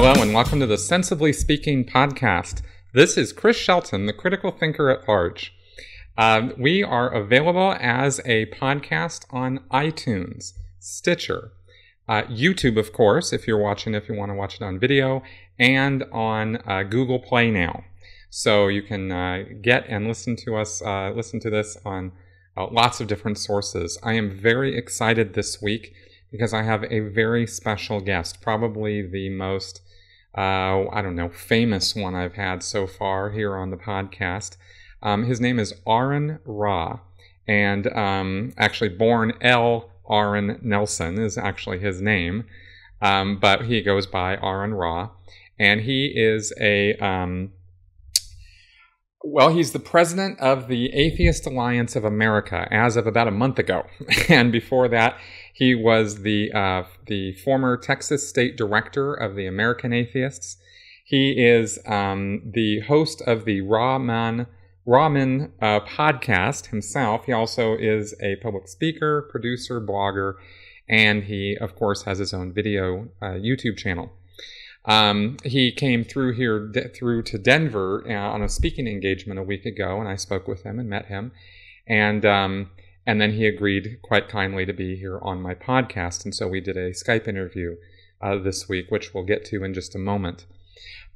Hello and welcome to the Sensibly Speaking podcast. This is Chris Shelton, the critical thinker at large. We are available as a podcast on iTunes, Stitcher, YouTube, of course, if you want to watch it on video, and on Google Play now. So you can get and listen to this on lots of different sources. I am very excited this week because I have a very special guest, probably the most, famous one I've had so far here on the podcast. His name is Aron Ra, and actually born L. Aron Nelson is actually his name, but he goes by Aron Ra, and he is he's the president of the Atheist Alliance of America as of about a month ago. And before that, he was the former Texas state director of the American Atheists. He is the host of the Ramen podcast himself. He also is a public speaker, producer, blogger, and he, of course, has his own video YouTube channel. He came through to Denver on a speaking engagement a week ago, and I spoke with him and met him, and then he agreed quite kindly to be here on my podcast, and so we did a Skype interview this week, which we'll get to in just a moment.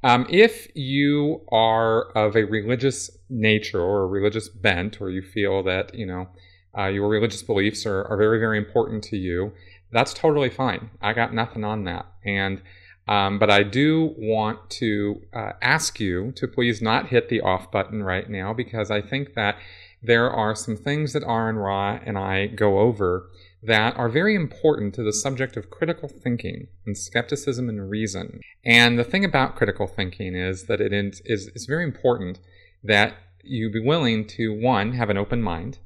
If you are of a religious nature or a religious bent, or you feel that your religious beliefs are very, very important to you, that's totally fine. I got nothing on that, but I do want to ask you to please not hit the off button right now, because I think that there are some things that Aron Ra and I go over that are very important to the subject of critical thinking and skepticism and reason. And the thing about critical thinking is that it is very important that you be willing to, one, have an open mind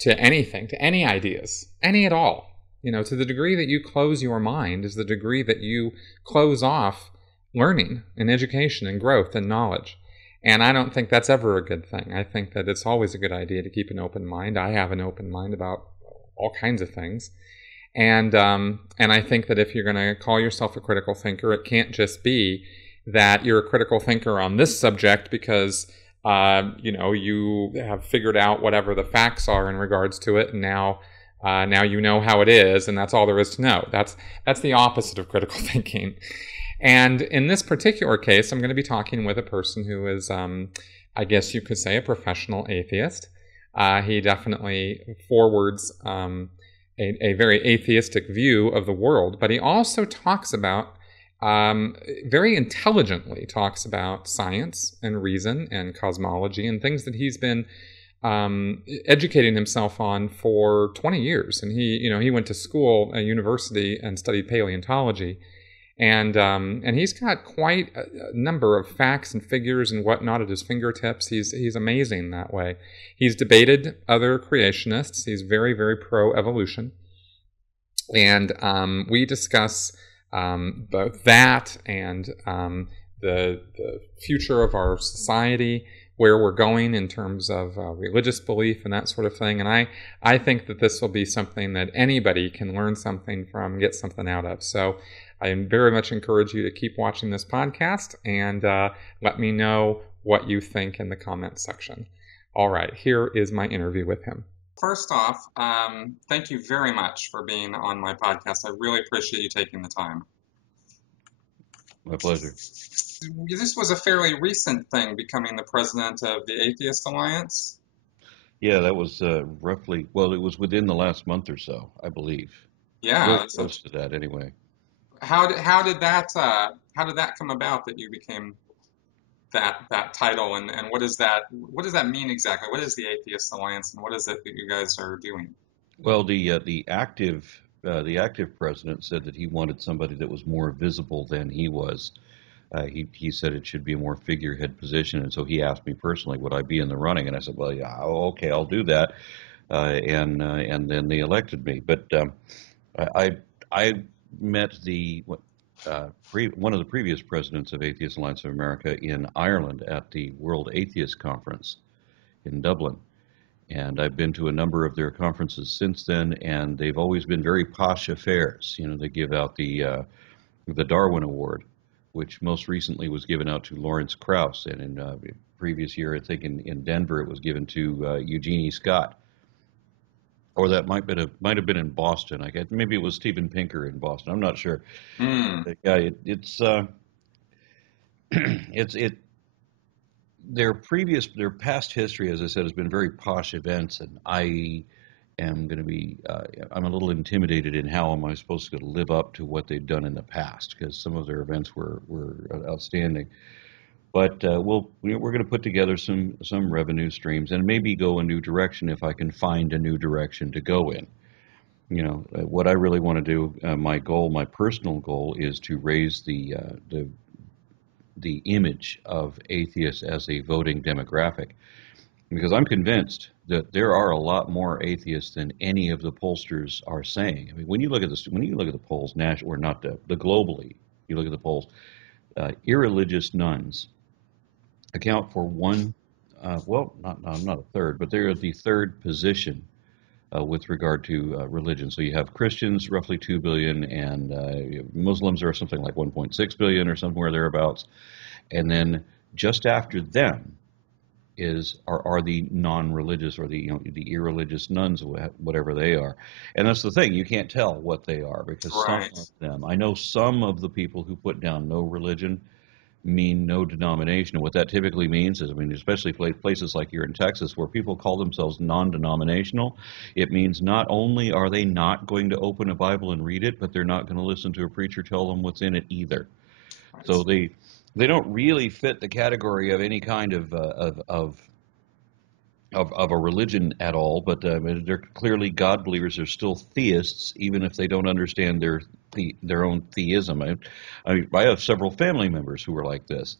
to anything, to any ideas, any at all. To the degree that you close your mind is the degree that you close off learning and education and growth and knowledge. And I don't think that's ever a good thing. I think that it's always a good idea to keep an open mind. I have an open mind about all kinds of things. And I think that if you're going to call yourself a critical thinker, it can't just be that you're a critical thinker on this subject because you have figured out whatever the facts are in regards to it, and now you know how it is, and that's all there is to know. That's the opposite of critical thinking. And in this particular case, I'm going to be talking with a person who is, I guess you could say, a professional atheist. He definitely forwards a very atheistic view of the world, but he also talks about, very intelligently talks about science and reason and cosmology and things that he's been educating himself on for 20 years. And he went to school, a university, and studied paleontology. And he's got quite a number of facts and figures and whatnot at his fingertips. He's amazing that way. He's debated other creationists. He's very, very pro-evolution. And we discuss both that and the future of our society, where we're going in terms of religious belief and that sort of thing. And I think that this will be something that anybody can learn something from, get something out of. So I very much encourage you to keep watching this podcast and let me know what you think in the comments section. All right, here is my interview with him. First off, thank you very much for being on my podcast. I really appreciate you taking the time. My pleasure. This was a fairly recent thing, becoming the president of the Atheist Alliance. Yeah, that was it was within the last month or so, I believe. Yeah, close to that anyway. How did that come about that you became that title, and what does that mean exactly? What is the Atheist Alliance, and what is it that you guys are doing? Well, the active president said that he wanted somebody that was more visible than he was. He said it should be a more figurehead position, and so he asked me personally, would I be in the running? And I said, well, yeah, okay, I'll do that. And then they elected me. But I met one of the previous presidents of Atheist Alliance of America in Ireland at the World Atheist Conference in Dublin. And I've been to a number of their conferences since then, and they've always been very posh affairs. They give out the Darwin Award which most recently was given out to Lawrence Krauss, and in previous year, I think in Denver, it was given to Eugenie Scott. Or that might have been in Boston. I guess maybe it was Steven Pinker in Boston. I'm not sure. Mm. Yeah, it's their past history, as I said, has been very posh events, and I am going to be I'm a little intimidated in how am I supposed to live up to what they've done in the past, because some of their events were outstanding. But we're going to put together some revenue streams and maybe go a new direction if I can find a new direction to go in. What I really want to do, my personal goal, is to raise the image of atheists as a voting demographic, because I'm convinced that there are a lot more atheists than any of the pollsters are saying. I mean, when you look at the polls, national or not the globally, you look at the polls, irreligious nuns account for not a third, but they're at the third position with regard to religion. So you have Christians, roughly 2 billion, and Muslims are something like 1.6 billion or somewhere thereabouts. And then just after them are the non-religious, or the irreligious nuns, whatever they are. And that's the thing, you can't tell what they are, because Right. some of them, I know some of the people who put down no religion mean no denomination. And what that typically means is, I mean, especially places like here in Texas where people call themselves non-denominational, it means not only are they not going to open a Bible and read it, but they're not going to listen to a preacher tell them what's in it either. Right. So they don't really fit the category of any kind of a religion at all, but they're clearly God believers. They're still theists, even if they don't understand their own theism. I have several family members who are like this.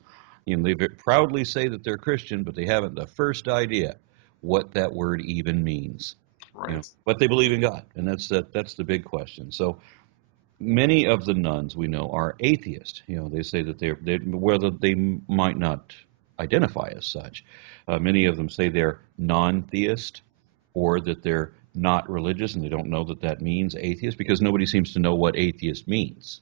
They proudly say that they're Christian, but they haven't the first idea what that word even means. Right. But they believe in God, and that's the big question. So many of the nuns we know are atheist. They say that whether they might not identify as such. Many of them say they're non-theist, or that they're not religious, and they don't know that means atheist, because nobody seems to know what atheist means.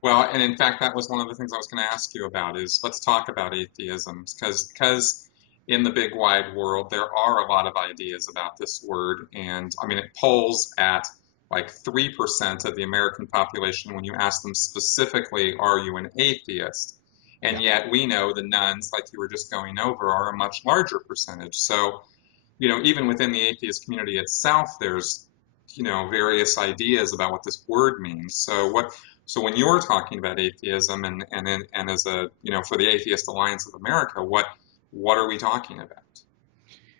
Well, and in fact, that was one of the things I was going to ask you about, is let's talk about atheism, because in the big wide world, there are a lot of ideas about this word. And I mean, it polls at like 3% of the American population when you ask them specifically, are you an atheist? And Yeah. yet we know the nuns, like you were just going over, are a much larger percentage. So, even within the atheist community itself, there's, various ideas about what this word means. So when you're talking about atheism and as a, for the Atheist Alliance of America, what are we talking about?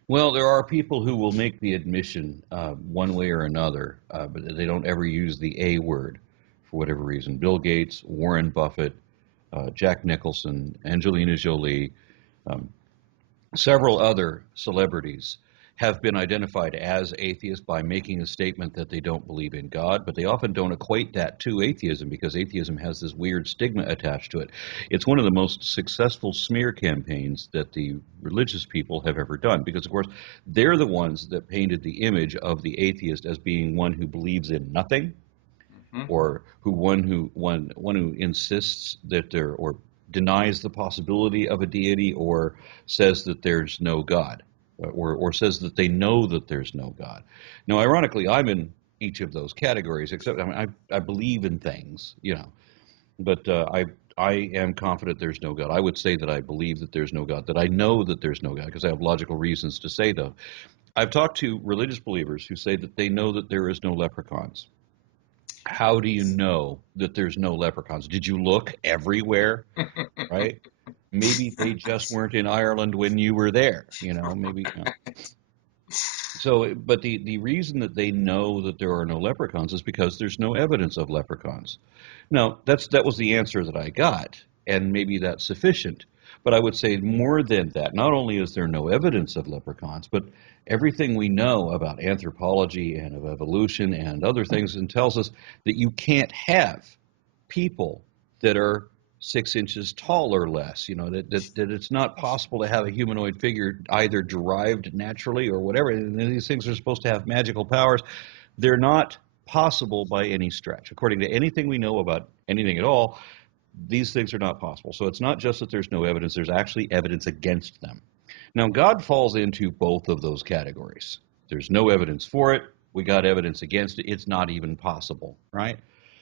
Well, there are people who will make the admission one way or another, but they don't ever use the A word for whatever reason. Bill Gates, Warren Buffett, Jack Nicholson, Angelina Jolie, several other celebrities have been identified as atheists by making a statement that they don't believe in God, but they often don't equate that to atheism, because atheism has this weird stigma attached to it. It's one of the most successful smear campaigns that the religious people have ever done, because, of course, they're the ones that painted the image of the atheist as being one who believes in nothing, Mm-hmm. or one who insists that or denies the possibility of a deity, or says that there's no God, or says that they know that there's no God. Now, ironically, I'm in each of those categories, except I believe in things, but I am confident there's no God. I would say that I believe that there's no God, that I know that there's no God, because I have logical reasons to say that. I've talked to religious believers who say that they know that there is no leprechauns. How do you know that there's no leprechauns? Did you look everywhere? Right? Maybe they just weren't in Ireland when you were there. Maybe. So, but the reason that they know that there are no leprechauns is because there's no evidence of leprechauns. Now, that was the answer that I got, and maybe that's sufficient. But I would say more than that. Not only is there no evidence of leprechauns, but everything we know about anthropology and of evolution and other things, and tells us that you can't have people that are 6 inches tall or less. That it's not possible to have a humanoid figure either derived naturally or whatever. And these things are supposed to have magical powers. They're not possible by any stretch. According to anything we know about anything at all, these things are not possible. So it's not just that there's no evidence, there's actually evidence against them. Now, God falls into both of those categories. There's no evidence for it. We got evidence against it. It's not even possible, right?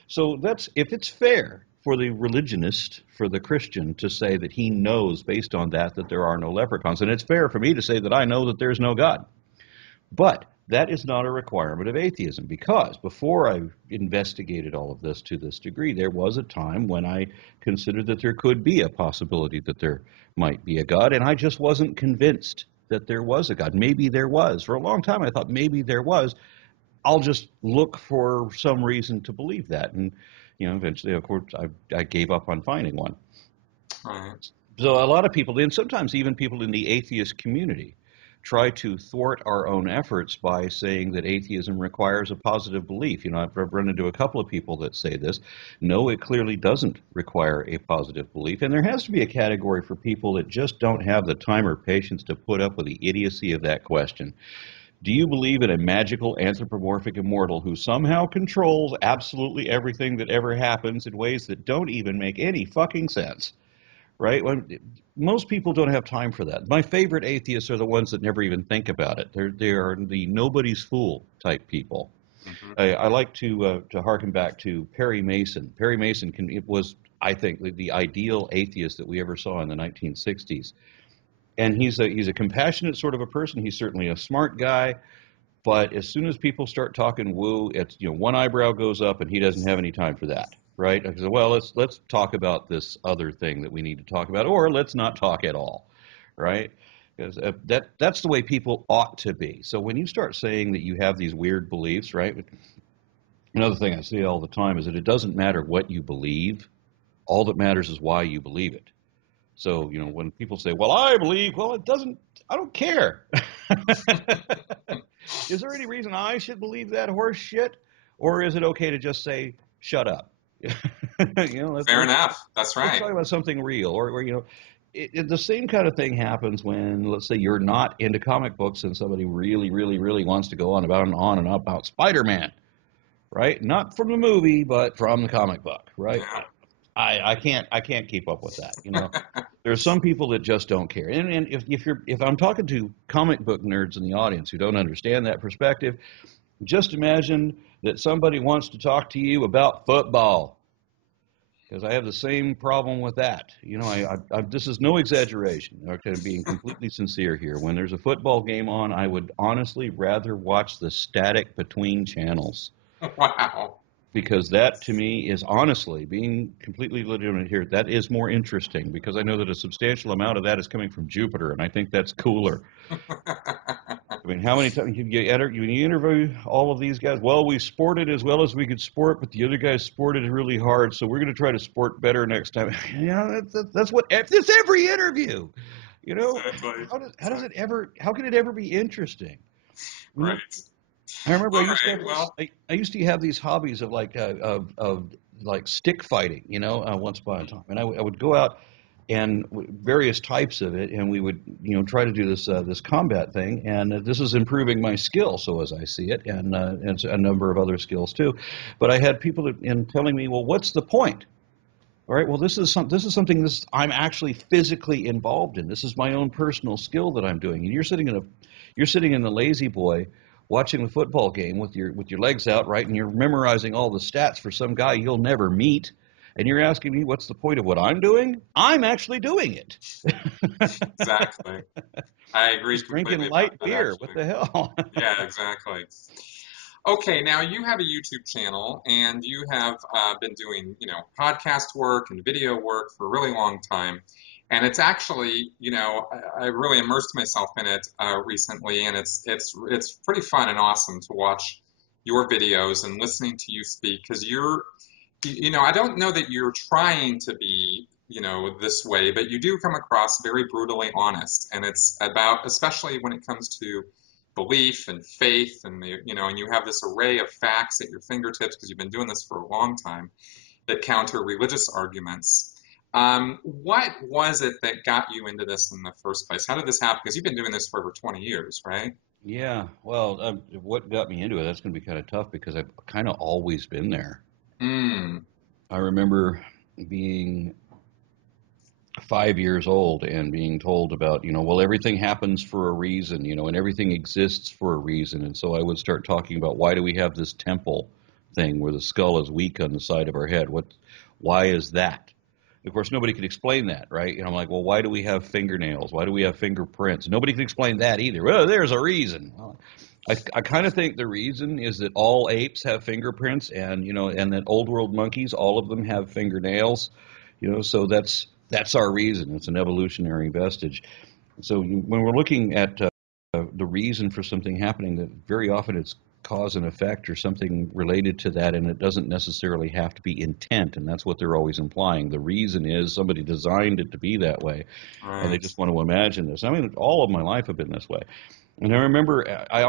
So that's, if it's fair for the religionist, for the Christian to say that he knows based on that there are no leprechauns, and it's fair for me to say that I know that there's no God. But that is not a requirement of atheism, because before I investigated all of this to this degree, there was a time when I considered that there could be a possibility that there might be a God, and I just wasn't convinced that there was a God. Maybe there was. For a long time I thought maybe there was. I'll just look for some reason to believe that. And eventually, of course, I gave up on finding one. Right. So a lot of people, and sometimes even people in the atheist community, try to thwart our own efforts by saying that atheism requires a positive belief. I've run into a couple of people that say this. No, it clearly doesn't require a positive belief. And there has to be a category for people that just don't have the time or patience to put up with the idiocy of that question. Do you believe in a magical anthropomorphic immortal who somehow controls absolutely everything that ever happens in ways that don't even make any fucking sense? Right? Most people don't have time for that. My favorite atheists are the ones that never even think about it. They are the nobody's fool type people. Mm-hmm. I like to harken back to Perry Mason. Perry Mason was, I think, the ideal atheist that we ever saw in the 1960s. And he's a compassionate sort of a person. He's certainly a smart guy. But as soon as people start talking woo, it's one eyebrow goes up, and he doesn't have any time for that. Right? I said, well, let's talk about this other thing that we need to talk about, or let's not talk at all, right? Because that's the way people ought to be. So when you start saying that you have these weird beliefs, right? Another thing I see all the time is that it doesn't matter what you believe. All that matters is why you believe it. So, when people say, well, I believe, well, I don't care. Is there any reason I should believe that horse shit? Or is it okay to just say, shut up? Fair enough. That's right. Let's talk about something real, or the same kind of thing happens when, let's say, you're not into comic books and somebody really, really, really wants to go on and on about Spider-Man, right? Not from the movie, but from the comic book, right? Yeah. I can't keep up with that. There are some people that just don't care, and if I'm talking to comic book nerds in the audience who don't understand that perspective, just imagine that somebody wants to talk to you about football, because I have the same problem with that. This is no exaggeration. Okay, being completely sincere here. When there's a football game on, I would honestly rather watch the static between channels. Wow. Because that, to me, is honestly, being completely legitimate here, that is more interesting, because I know that a substantial amount of that is coming from Jupiter, and I think that's cooler. I mean, how many times you interview all of these guys? Well, we sported as well as we could sport, but the other guys sported really hard, so we're going to try to sport better next time. That's every interview. Exactly. How can it ever be interesting? Right. I remember I used to have these hobbies of like stick fighting, once upon a time, and I would go out and various types of it, and we would try to do this combat thing, and this is improving my skill, so as I see it, and a number of other skills too. But I had people telling me, well, what's the point? All right, well, this is something I'm actually physically involved in. This is my own personal skill that I'm doing, and you're sitting in the lazy boy watching the football game with your legs out, right, and you're memorizing all the stats for some guy you'll never meet, and you're asking me what's the point of what I'm doing? I'm actually doing it. Exactly. I agree. Just drinking light beer. What the hell? Yeah, exactly. Okay, now you have a YouTube channel, and you have been doing, podcast work and video work for a really long time. And it's actually, I really immersed myself in it recently, and it's pretty fun and awesome to watch your videos and listening to you speak, because I don't know that you're trying to be, this way, but you do come across very brutally honest, and it's about, especially when it comes to belief and faith, and and you have this array of facts at your fingertips because you've been doing this for a long time that counter religious arguments. What was it that got you into this in the first place? How did this happen? Because you've been doing this for over 20 years, right? Yeah. Well, what got me into it, that's going to be kind of tough, because I've kind of always been there. I remember being 5 years old and being told about, well, everything happens for a reason, and everything exists for a reason. And so I would start talking about, why do we have this temple thing where the skull is weak on the side of our head? Why is that? Of course, nobody could explain that, right? I'm like, well, why do we have fingernails? Why do we have fingerprints? Nobody can explain that either. Well, there's a reason. Well, I kind of think the reason is that all apes have fingerprints, and and that old world monkeys, all of them have fingernails. So that's our reason. It's an evolutionary vestige. So when we're looking at the reason for something happening, that very often it's cause and effect or something related to that, and it doesn't necessarily have to be intent, and that's what they're always implying. The reason is somebody designed it to be that way, and they just want to imagine this. I mean, all of my life I've been this way. And I remember, I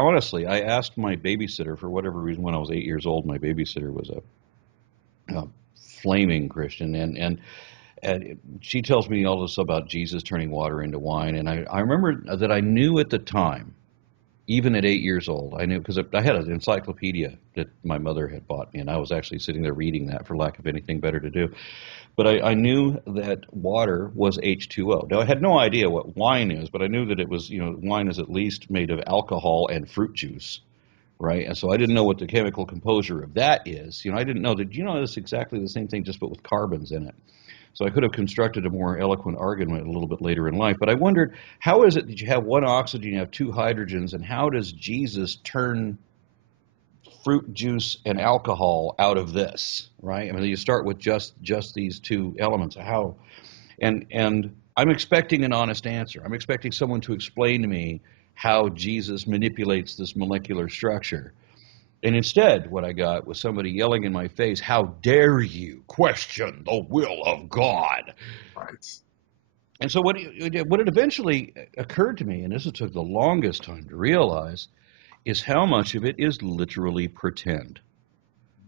asked my babysitter, for whatever reason, when I was 8 years old. My babysitter was a flaming Christian, and she tells me all this about Jesus turning water into wine. And I remember that I knew at the time, even at 8 years old, I knew, because I had an encyclopedia that my mother had bought me, and I was actually sitting there reading that for lack of anything better to do. But I knew that water was H2O. Now, I had no idea what wine is, but I knew that it was, wine is at least made of alcohol and fruit juice, right? And so I didn't know what the chemical composure of that is. I didn't know that, it's exactly the same thing, just but with carbons in it. So I could have constructed a more eloquent argument a little bit later in life. But I wondered, how is it that you have one oxygen, you have two hydrogens, and how does Jesus turn fruit juice and alcohol out of this, right? I mean, you start with just these two elements. How? And I'm expecting an honest answer. I'm expecting someone to explain to me how Jesus manipulates this molecular structure. And instead, what I got was somebody yelling in my face, "How dare you question the will of God?" Right. And so what it eventually occurred to me, and this took the longest time to realize, is how much of it is literally pretend.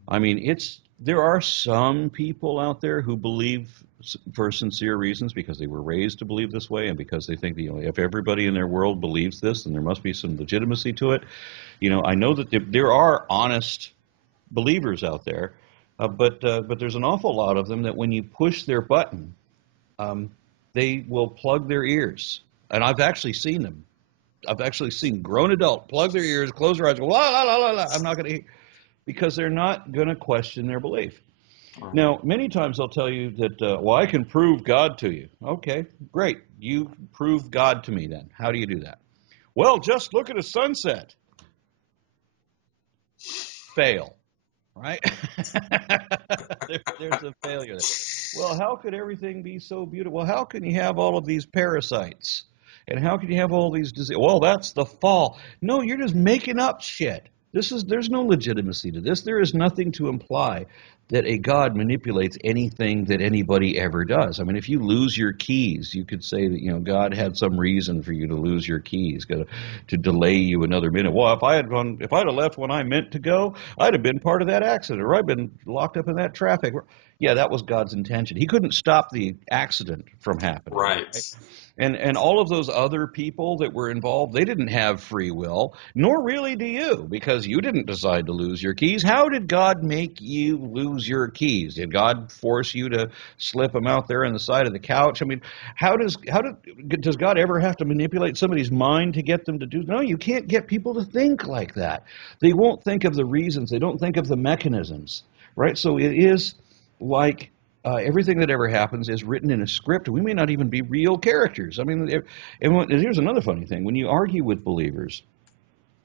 I mean, there are some people out there who believe for sincere reasons because they were raised to believe this way, and because they think that, if everybody in their world believes this, then there must be some legitimacy to it. I know that there are honest believers out there, but there's an awful lot of them that when you push their button, they will plug their ears. And I've actually seen them. I've actually seen grown adults plug their ears, close their eyes, go, la, la, la, la, la. I'm not going to hear, because they're not going to question their belief. Now, many times they'll tell you that, well, I can prove God to you. Okay, great. You prove God to me then. How do you do that? Well, just look at a sunset. Fail, right? There's a failure there. Well, how could everything be so beautiful? Well, how can you have all of these parasites? And how can you have all these diseases? Well, that's the fall. No, you're just making up shit. There's no legitimacy to this. There is nothing to imply that a God manipulates anything that anybody ever does. I mean, if you lose your keys, you could say that, God had some reason for you to lose your keys, to delay you another minute. Well, if I had left when I meant to go, I'd have been part of that accident, or I'd been locked up in that traffic. Yeah, that was God's intention. He couldn't stop the accident from happening. Right. And all of those other people that were involved, they didn't have free will, nor really do you, because you didn't decide to lose your keys. How did God make you lose your keys? Did God force you to slip them out there on the side of the couch? I mean, does God ever have to manipulate somebody's mind to get them to do? No, you can't get people to think like that. They won't think of the reasons. They don't think of the mechanisms, right? So it is like everything that ever happens is written in a script. We may not even be real characters. I mean, here's another funny thing. When you argue with believers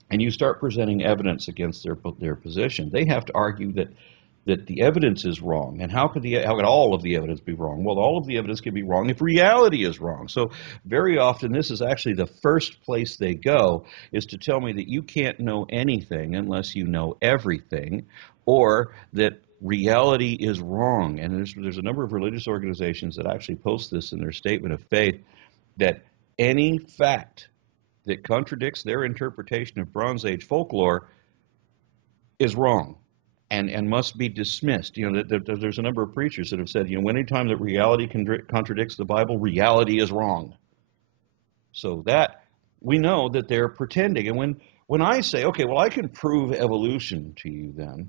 and you start presenting evidence against their position, they have to argue that the evidence is wrong. And how could all of the evidence be wrong? Well, all of the evidence can be wrong if reality is wrong. So very often this is actually the first place they go, is to tell me that you can't know anything unless you know everything, or that reality is wrong. And there's a number of religious organizations that actually post this in their statement of faith, that any fact that contradicts their interpretation of Bronze Age folklore is wrong and must be dismissed. There's a number of preachers that have said, anytime that reality contradicts the Bible, reality is wrong. So that we know that they're pretending. And when I say, okay, well, I can prove evolution to you then,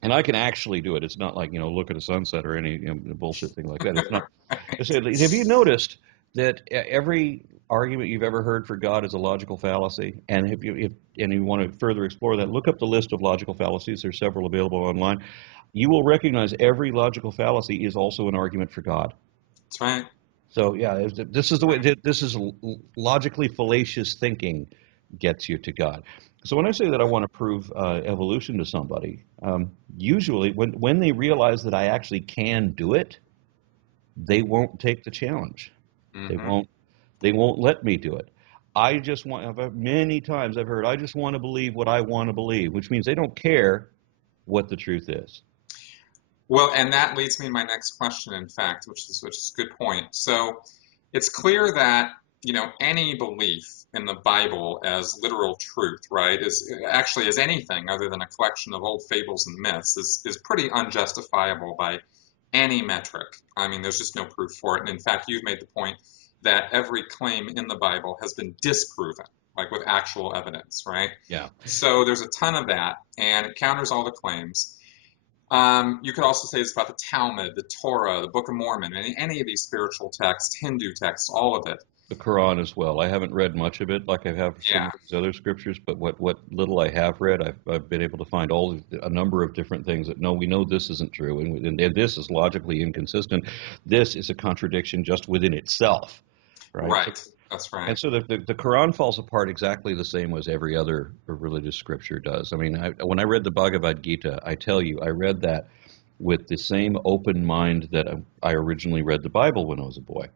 And I can actually do it. It's not like, look at a sunset or any bullshit thing like that. It's not. Have you noticed that every argument you've ever heard for God is a logical fallacy? And if you want to further explore that, look up the list of logical fallacies. There's several available online. You will recognize every logical fallacy is also an argument for God. That's right. So yeah, this is the way. This is logically fallacious thinking gets you to God. So when I say that I want to prove evolution to somebody, usually when they realize that I actually can do it, they won't take the challenge. Mm-hmm. They won't let me do it. Many times I've heard, I just want to believe what I want to believe, which means they don't care what the truth is. Well, and that leads me to my next question, in fact, which is a good point. So it's clear that, any belief in the Bible as literal truth, right, is actually as anything other than a collection of old fables and myths is pretty unjustifiable by any metric. I mean, there's just no proof for it. And in fact, you've made the point that every claim in the Bible has been disproven, like with actual evidence, right? Yeah. So there's a ton of that, and it counters all the claims. You could also say it's about the Talmud, the Torah, the Book of Mormon, any of these spiritual texts, Hindu texts, all of it. The Quran as well. I haven't read much of it like I have some of these other scriptures, but what little I have read, I've been able to find a number of different things that we know this isn't true, and this is logically inconsistent. This is a contradiction just within itself, right? Right. That's right. And so the Quran falls apart exactly the same as every other religious scripture does. I mean, when I read the Bhagavad Gita, I tell you, I read that with the same open mind that I originally read the Bible when I was a boy.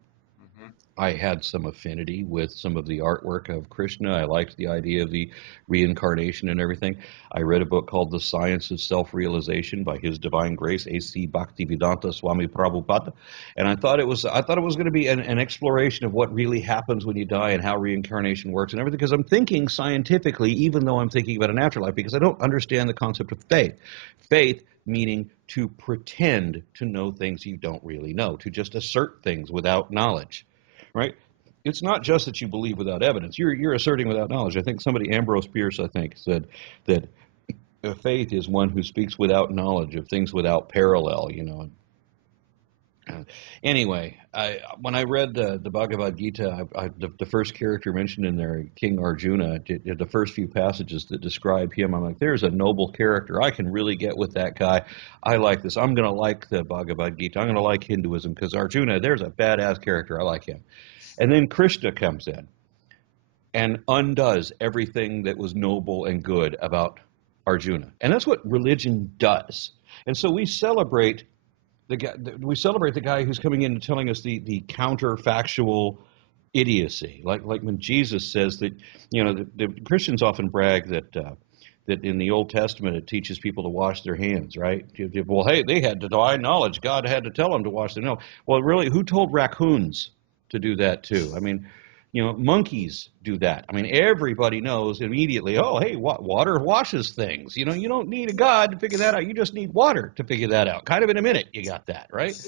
I had some affinity with some of the artwork of Krishna. I liked the idea of the reincarnation and everything. I read a book called The Science of Self-Realization by His Divine Grace, A.C. Bhaktivedanta Swami Prabhupada, and I thought it was going to be an exploration of what really happens when you die and how reincarnation works and everything. Because I'm thinking scientifically, even though I'm thinking about an afterlife, because I don't understand the concept of faith. Faith meaning to pretend to know things you don't really know, to just assert things without knowledge. Right? It's not just that you believe without evidence. You're asserting without knowledge. I think Ambrose Pierce, said that faith is one who speaks without knowledge of things without parallel. Anyway, when I read the Bhagavad Gita, the first character mentioned in there, King Arjuna, the first few passages that describe him, I'm like, there's a noble character. I can really get with that guy. I like this. I'm going to like the Bhagavad Gita. I'm going to like Hinduism because Arjuna, there's a badass character. I like him. And then Krishna comes in and undoes everything that was noble and good about Arjuna. And that's what religion does. And so we celebrate the guy who's coming in and telling us the counterfactual idiocy. Like when Jesus says that, the Christians often brag that in the Old Testament it teaches people to wash their hands, right? Well, hey, they had divine knowledge. God had to tell them to wash their hands. Well, really, who told raccoons to do that too? I mean, monkeys do that. I mean, everybody knows immediately, oh, hey, water washes things. You don't need a God to figure that out. You just need water to figure that out. Kind of in a minute, you got that, right?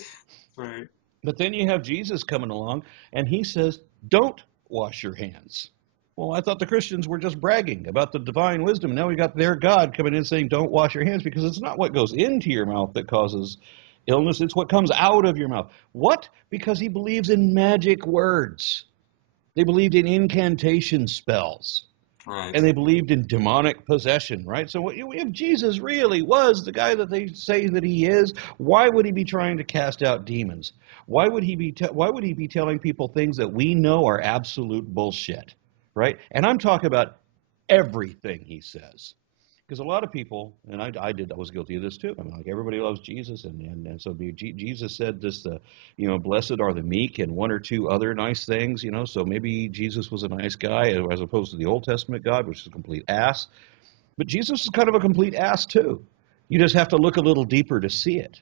Right. But then you have Jesus coming along, and he says, don't wash your hands. Well, I thought the Christians were just bragging about the divine wisdom. Now we got their God coming in saying, don't wash your hands, because it's not what goes into your mouth that causes illness. It's what comes out of your mouth. What? Because he believes in magic words. They believed in incantation spells. Right. And they believed in demonic possession, right? So if Jesus really was the guy that they say that he is, why would he be trying to cast out demons? Why would he be telling people things that we know are absolute bullshit, right? And I'm talking about everything he says. Because a lot of people, and I was guilty of this too. I mean, like, everybody loves Jesus, and so Jesus said this, blessed are the meek, and one or two other nice things, so maybe Jesus was a nice guy as opposed to the Old Testament God, which is a complete ass. But Jesus is kind of a complete ass too. You just have to look a little deeper to see it.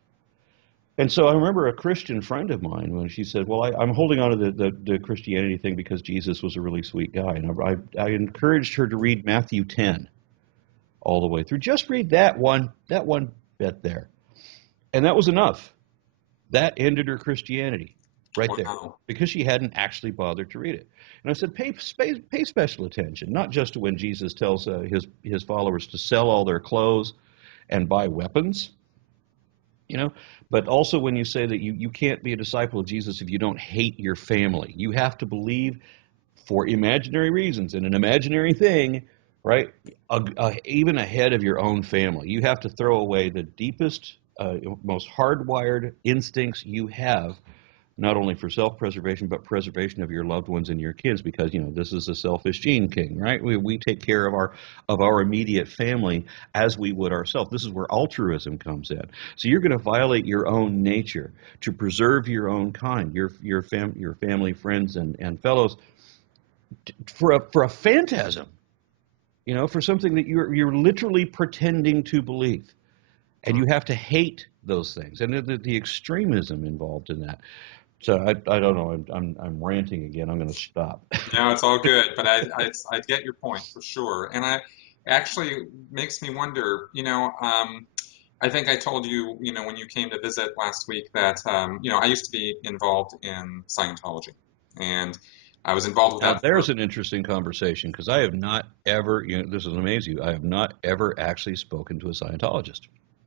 And so I remember a Christian friend of mine when she said, well, I'm holding on to the Christianity thing because Jesus was a really sweet guy. And I encouraged her to read Matthew 10. All the way through. Just read that one bit there. And that was enough. That ended her Christianity right there. Because she hadn't actually bothered to read it. And I said, pay special attention, not just to when Jesus tells his followers to sell all their clothes and buy weapons, you know. But also when you say that you can't be a disciple of Jesus if you don't hate your family. You have to believe for imaginary reasons in an imaginary thing, right? Even ahead of your own family. You have to throw away the deepest, most hardwired instincts you have, not only for self-preservation, but preservation of your loved ones and your kids, because, this is a selfish gene king, right? We take care of our immediate family as we would ourselves. This is where altruism comes in. So you're going to violate your own nature to preserve your own kind, your family, friends, and fellows, for a phantasm, for something that you're literally pretending to believe. And you have to hate those things, and the extremism involved in that. So I don't know. I'm ranting again. I'm going to stop. No, it's all good, but I get your point for sure, and I actually makes me wonder. I think I told you, when you came to visit last week that I used to be involved in Scientology, and I was involved with Now that. there's an interesting conversation, because I have not ever. This is amazing. I have not ever actually spoken to a Scientologist.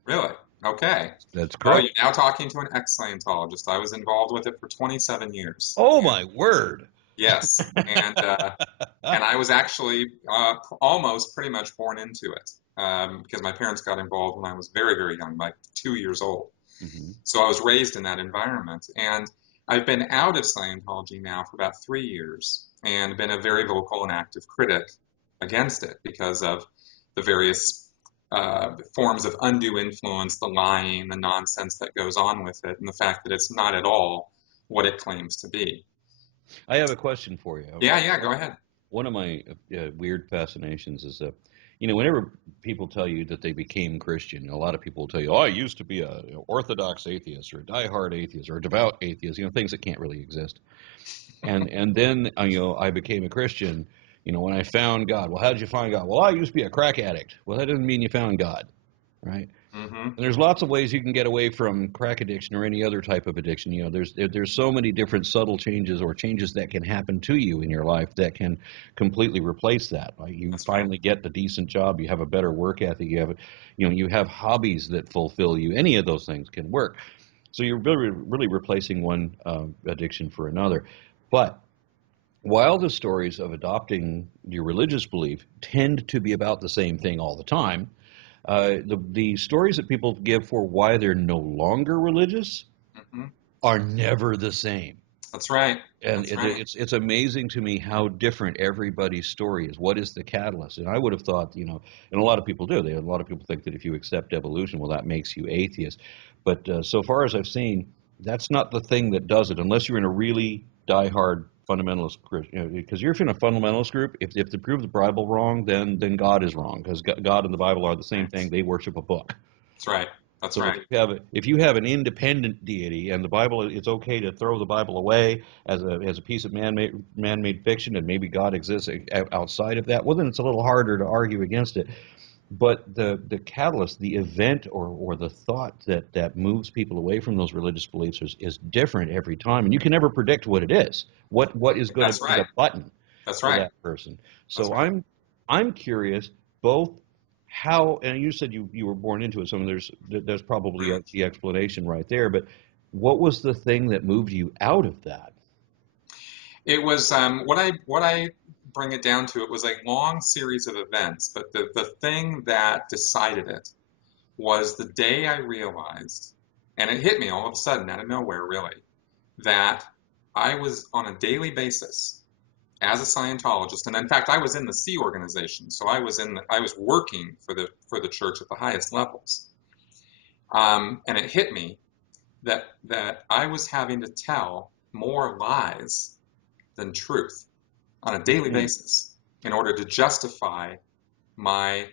Really? Okay. That's Well, correct. you're now talking to an ex-Scientologist. I was involved with it for 27 years. Oh my word! Yes, and I was actually almost pretty much born into it because my parents got involved when I was very, very young, like 2 years old. Mm-hmm. So I was raised in that environment. And I've been out of Scientology now for about 3 years and been a very vocal and active critic against it because of the various forms of undue influence, the lying, the nonsense that goes on with it, and the fact that it's not at all what it claims to be. I have a question for you. Yeah, go ahead. One of my weird fascinations is that, whenever people tell you that they became Christian, a lot of people will tell you, "Oh, I used to be a orthodox atheist or a diehard atheist or a devout atheist," things that can't really exist. And then I became a Christian, when I found God. Well, how did you find God? Well, I used to be a crack addict. Well, that doesn't mean you found God, right? Mm-hmm. And there's lots of ways you can get away from crack addiction or any other type of addiction. There's so many different subtle changes or changes that can happen to you in your life that can completely replace that. Like you That's finally get the decent job, you have a better work ethic, you have hobbies that fulfill you. Any of those things can work. So you're really replacing one addiction for another. But while the stories of adopting your religious belief tend to be about the same thing all the time, the stories that people give for why they're no longer religious Mm-hmm. are never the same. That's right. And That's right. it's amazing to me how different everybody's story is. What is the catalyst? And I would have thought, and a lot of people do. A lot of people think that if you accept evolution, well, that makes you atheist. But so far as I've seen, that's not the thing that does it, unless you're in a really diehard fundamentalist group. Because you're in a fundamentalist group, if they prove the Bible wrong, then God is wrong, because God and the Bible are the same thing. They worship a book. That's right. That's So right. if you have an independent deity, and the Bible, it's okay to throw the Bible away as a piece of man-made fiction, and maybe God exists outside of that, well, then it's a little harder to argue against it. But the catalyst, the event, or the thought that moves people away from those religious beliefs is different every time, and you can never predict what it is. What is going That's to be right. the button That's for right. that person? That's So right. I'm curious both how, and you said you were born into it, so there's probably the explanation right there. But what was the thing that moved you out of that? It was what I bring it down to. It was a long series of events, but the thing that decided it was the day I realized, and it hit me all of a sudden out of nowhere, really, that I was on a daily basis as a Scientologist, and in fact, I was in the Sea organization, so I was working for the church at the highest levels, and it hit me that I was having to tell more lies than truth on a daily Mm-hmm. basis in order to justify my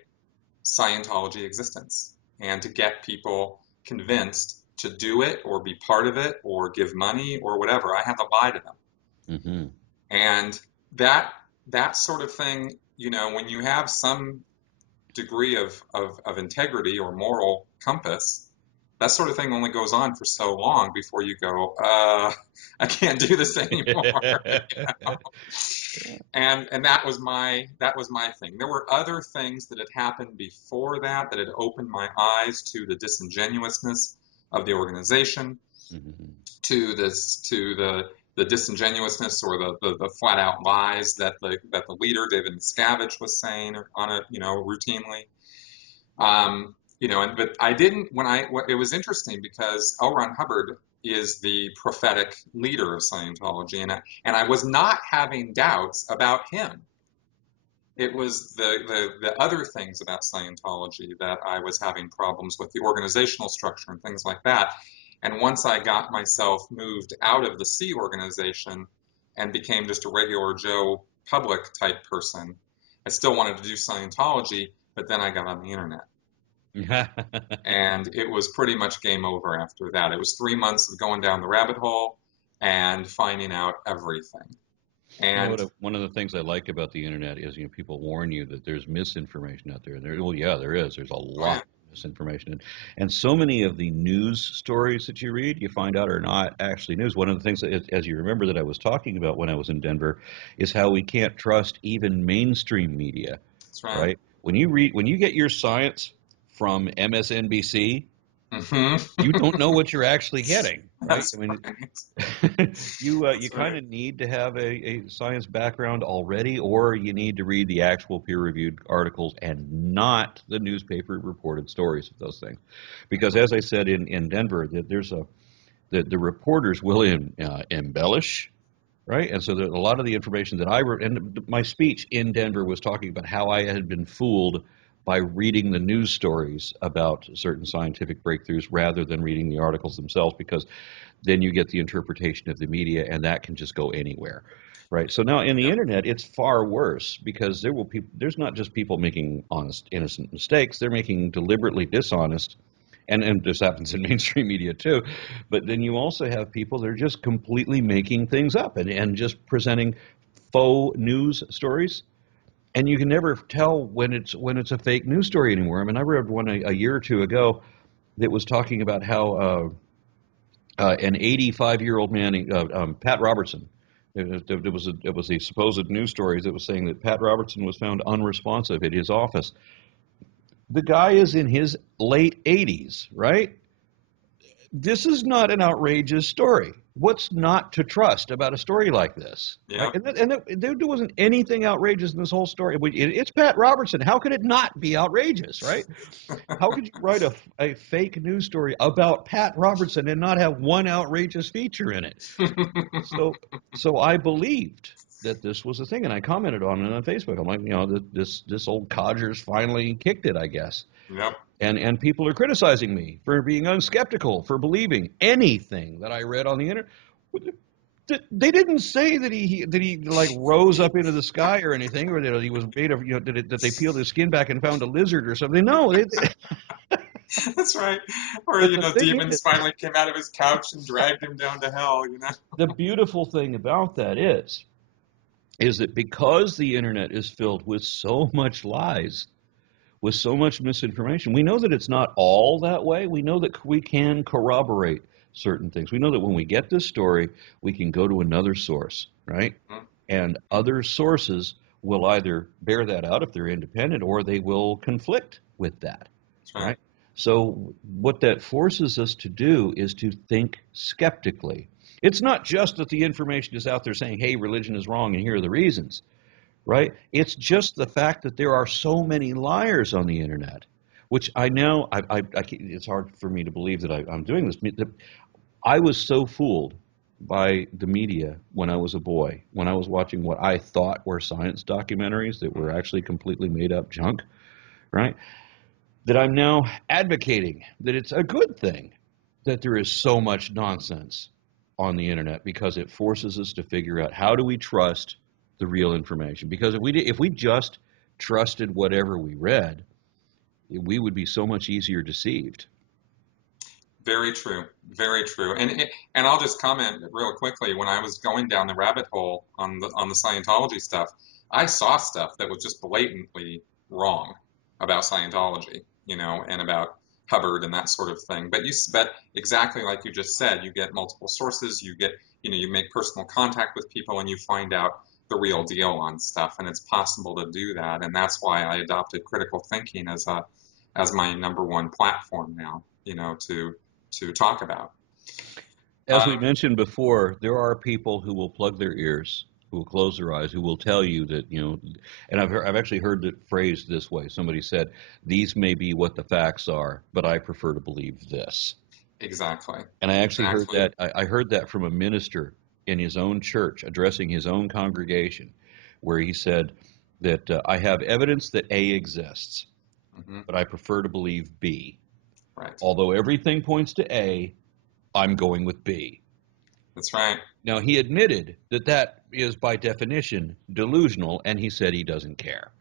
Scientology existence and to get people convinced to do it or be part of it or give money or whatever. I had to lie to them. Mm-hmm. And that sort of thing, when you have some degree of integrity or moral compass, that sort of thing only goes on for so long before you go, I can't do this anymore. And that was my thing. There were other things that had happened before that that had opened my eyes to the disingenuousness of the organization, Mm-hmm. to the disingenuousness or the flat out lies that the leader David Miscavige was saying on a routinely. But I didn't it was interesting because L. Ron Hubbard is the prophetic leader of Scientology, and I was not having doubts about him. It was the other things about Scientology that I was having problems with, the organizational structure and things like that. And once I got myself moved out of the C organization and became just a regular Joe public type person, I still wanted to do Scientology, but then I got on the internet. And it was pretty much game over after that. It was 3 months of going down the rabbit hole and finding out everything. And one of the things I like about the internet is, people warn you that there's misinformation out there. Well, yeah, there is. There's a lot of misinformation. And so many of the news stories that you read, you find out are not actually news. One of the things, that, as you remember, that I was talking about when I was in Denver, is how we can't trust even mainstream media. That's right. When you get your science from MSNBC, Mm-hmm. you don't know what you're actually getting, right? That's right. You kind of need to have a science background already, or you need to read the actual peer-reviewed articles and not the newspaper reported stories of those things. Because as I said in Denver, the reporters will embellish, right? And so a lot of the information that I wrote, and my speech in Denver was talking about how I had been fooled by reading the news stories about certain scientific breakthroughs rather than reading the articles themselves, because then you get the interpretation of the media, and that can just go anywhere, right? So now in the internet, it's far worse, because there's not just people making honest, innocent mistakes. They're making deliberately dishonest, and this happens in mainstream media too. But then you also have people that are just completely making things up and just presenting faux news stories. And you can never tell when it's a fake news story anymore. I mean, I read one a year or two ago that was talking about how an 85-year-old man, Pat Robertson, it was a supposed news story that was saying that Pat Robertson was found unresponsive at his office. The guy is in his late 80s, right? This is not an outrageous story. What's not to trust about a story like this? Yeah. Right? And there wasn't anything outrageous in this whole story. It's Pat Robertson. How could it not be outrageous, right? How could you write a fake news story about Pat Robertson and not have one outrageous feature in it? So I believed that this was a thing, and I commented on it on Facebook. I'm like, this old codger's finally kicked it, I guess. Yep. And people are criticizing me for being unskeptical, for believing anything that I read on the internet. They didn't say that he like rose up into the sky or anything, or that he was made of, that they peeled his skin back and found a lizard or something. No, That's right. Or demons finally came out of his couch and dragged him down to hell. The beautiful thing about that is that because the internet is filled with so much lies, with so much misinformation, we know that it's not all that way. We know that we can corroborate certain things. We know that when we get this story, we can go to another source, right? Mm-hmm. And other sources will either bear that out if they're independent, or they will conflict with that, right? So what that forces us to do is to think skeptically. It's not just that the information is out there saying, hey, religion is wrong and here are the reasons. Right? It's just the fact that there are so many liars on the internet, which it's hard for me to believe that I'm doing this. I was so fooled by the media when I was a boy, when I was watching what I thought were science documentaries that were actually completely made up junk, right? That I'm now advocating that it's a good thing that there is so much nonsense on the internet, because it forces us to figure out, how do we trust the real information? Because if we just trusted whatever we read, we would be so much easier deceived. Very true. Very true. And I'll just comment real quickly. When I was going down the rabbit hole on the Scientology stuff, I saw stuff that was just blatantly wrong about Scientology, and about Hubbard and that sort of thing. But exactly like you just said, you get multiple sources, you get, you make personal contact with people, and you find out the real deal on stuff, and it's possible to do that. And that's why I adopted critical thinking as my number one platform now, to talk about. As we mentioned before, there are people who will plug their ears, who will close their eyes, who will tell you that, and I've actually heard it phrased this way. Somebody said, "These may be what the facts are, but I prefer to believe this." Exactly. And I actually heard that. I heard that from a minister in his own church addressing his own congregation, where he said that I have evidence that A exists, but I prefer to believe B. Right. Although everything points to A, I'm going with B. That's right. Now, he admitted that that is by definition delusional, and he said he doesn't care.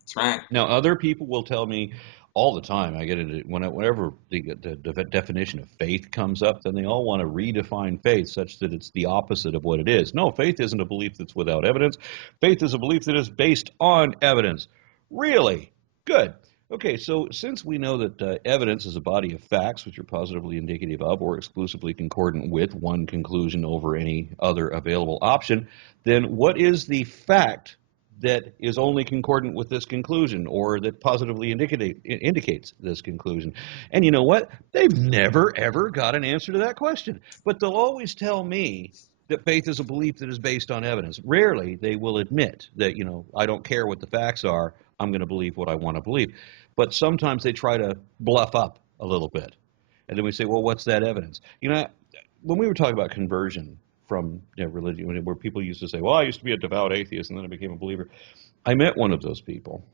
That's right. Now, other people will tell me all the time, I get it, whenever the definition of faith comes up, then they all want to redefine faith such that it's the opposite of what it is. No, faith isn't a belief that's without evidence. Faith is a belief that is based on evidence. Really? Good. Okay, so since we know that evidence is a body of facts which are positively indicative of or exclusively concordant with one conclusion over any other available option, then what is the fact that is only concordant with this conclusion or that positively indicates this conclusion? And you know what? They've never, ever got an answer to that question. But they'll always tell me that faith is a belief that is based on evidence. Rarely they will admit that, I don't care what the facts are, I'm going to believe what I want to believe. But sometimes they try to bluff up a little bit. And then we say, well, what's that evidence? When we were talking about conversion from religion, where people used to say, well, I used to be a devout atheist and then I became a believer. I met one of those people.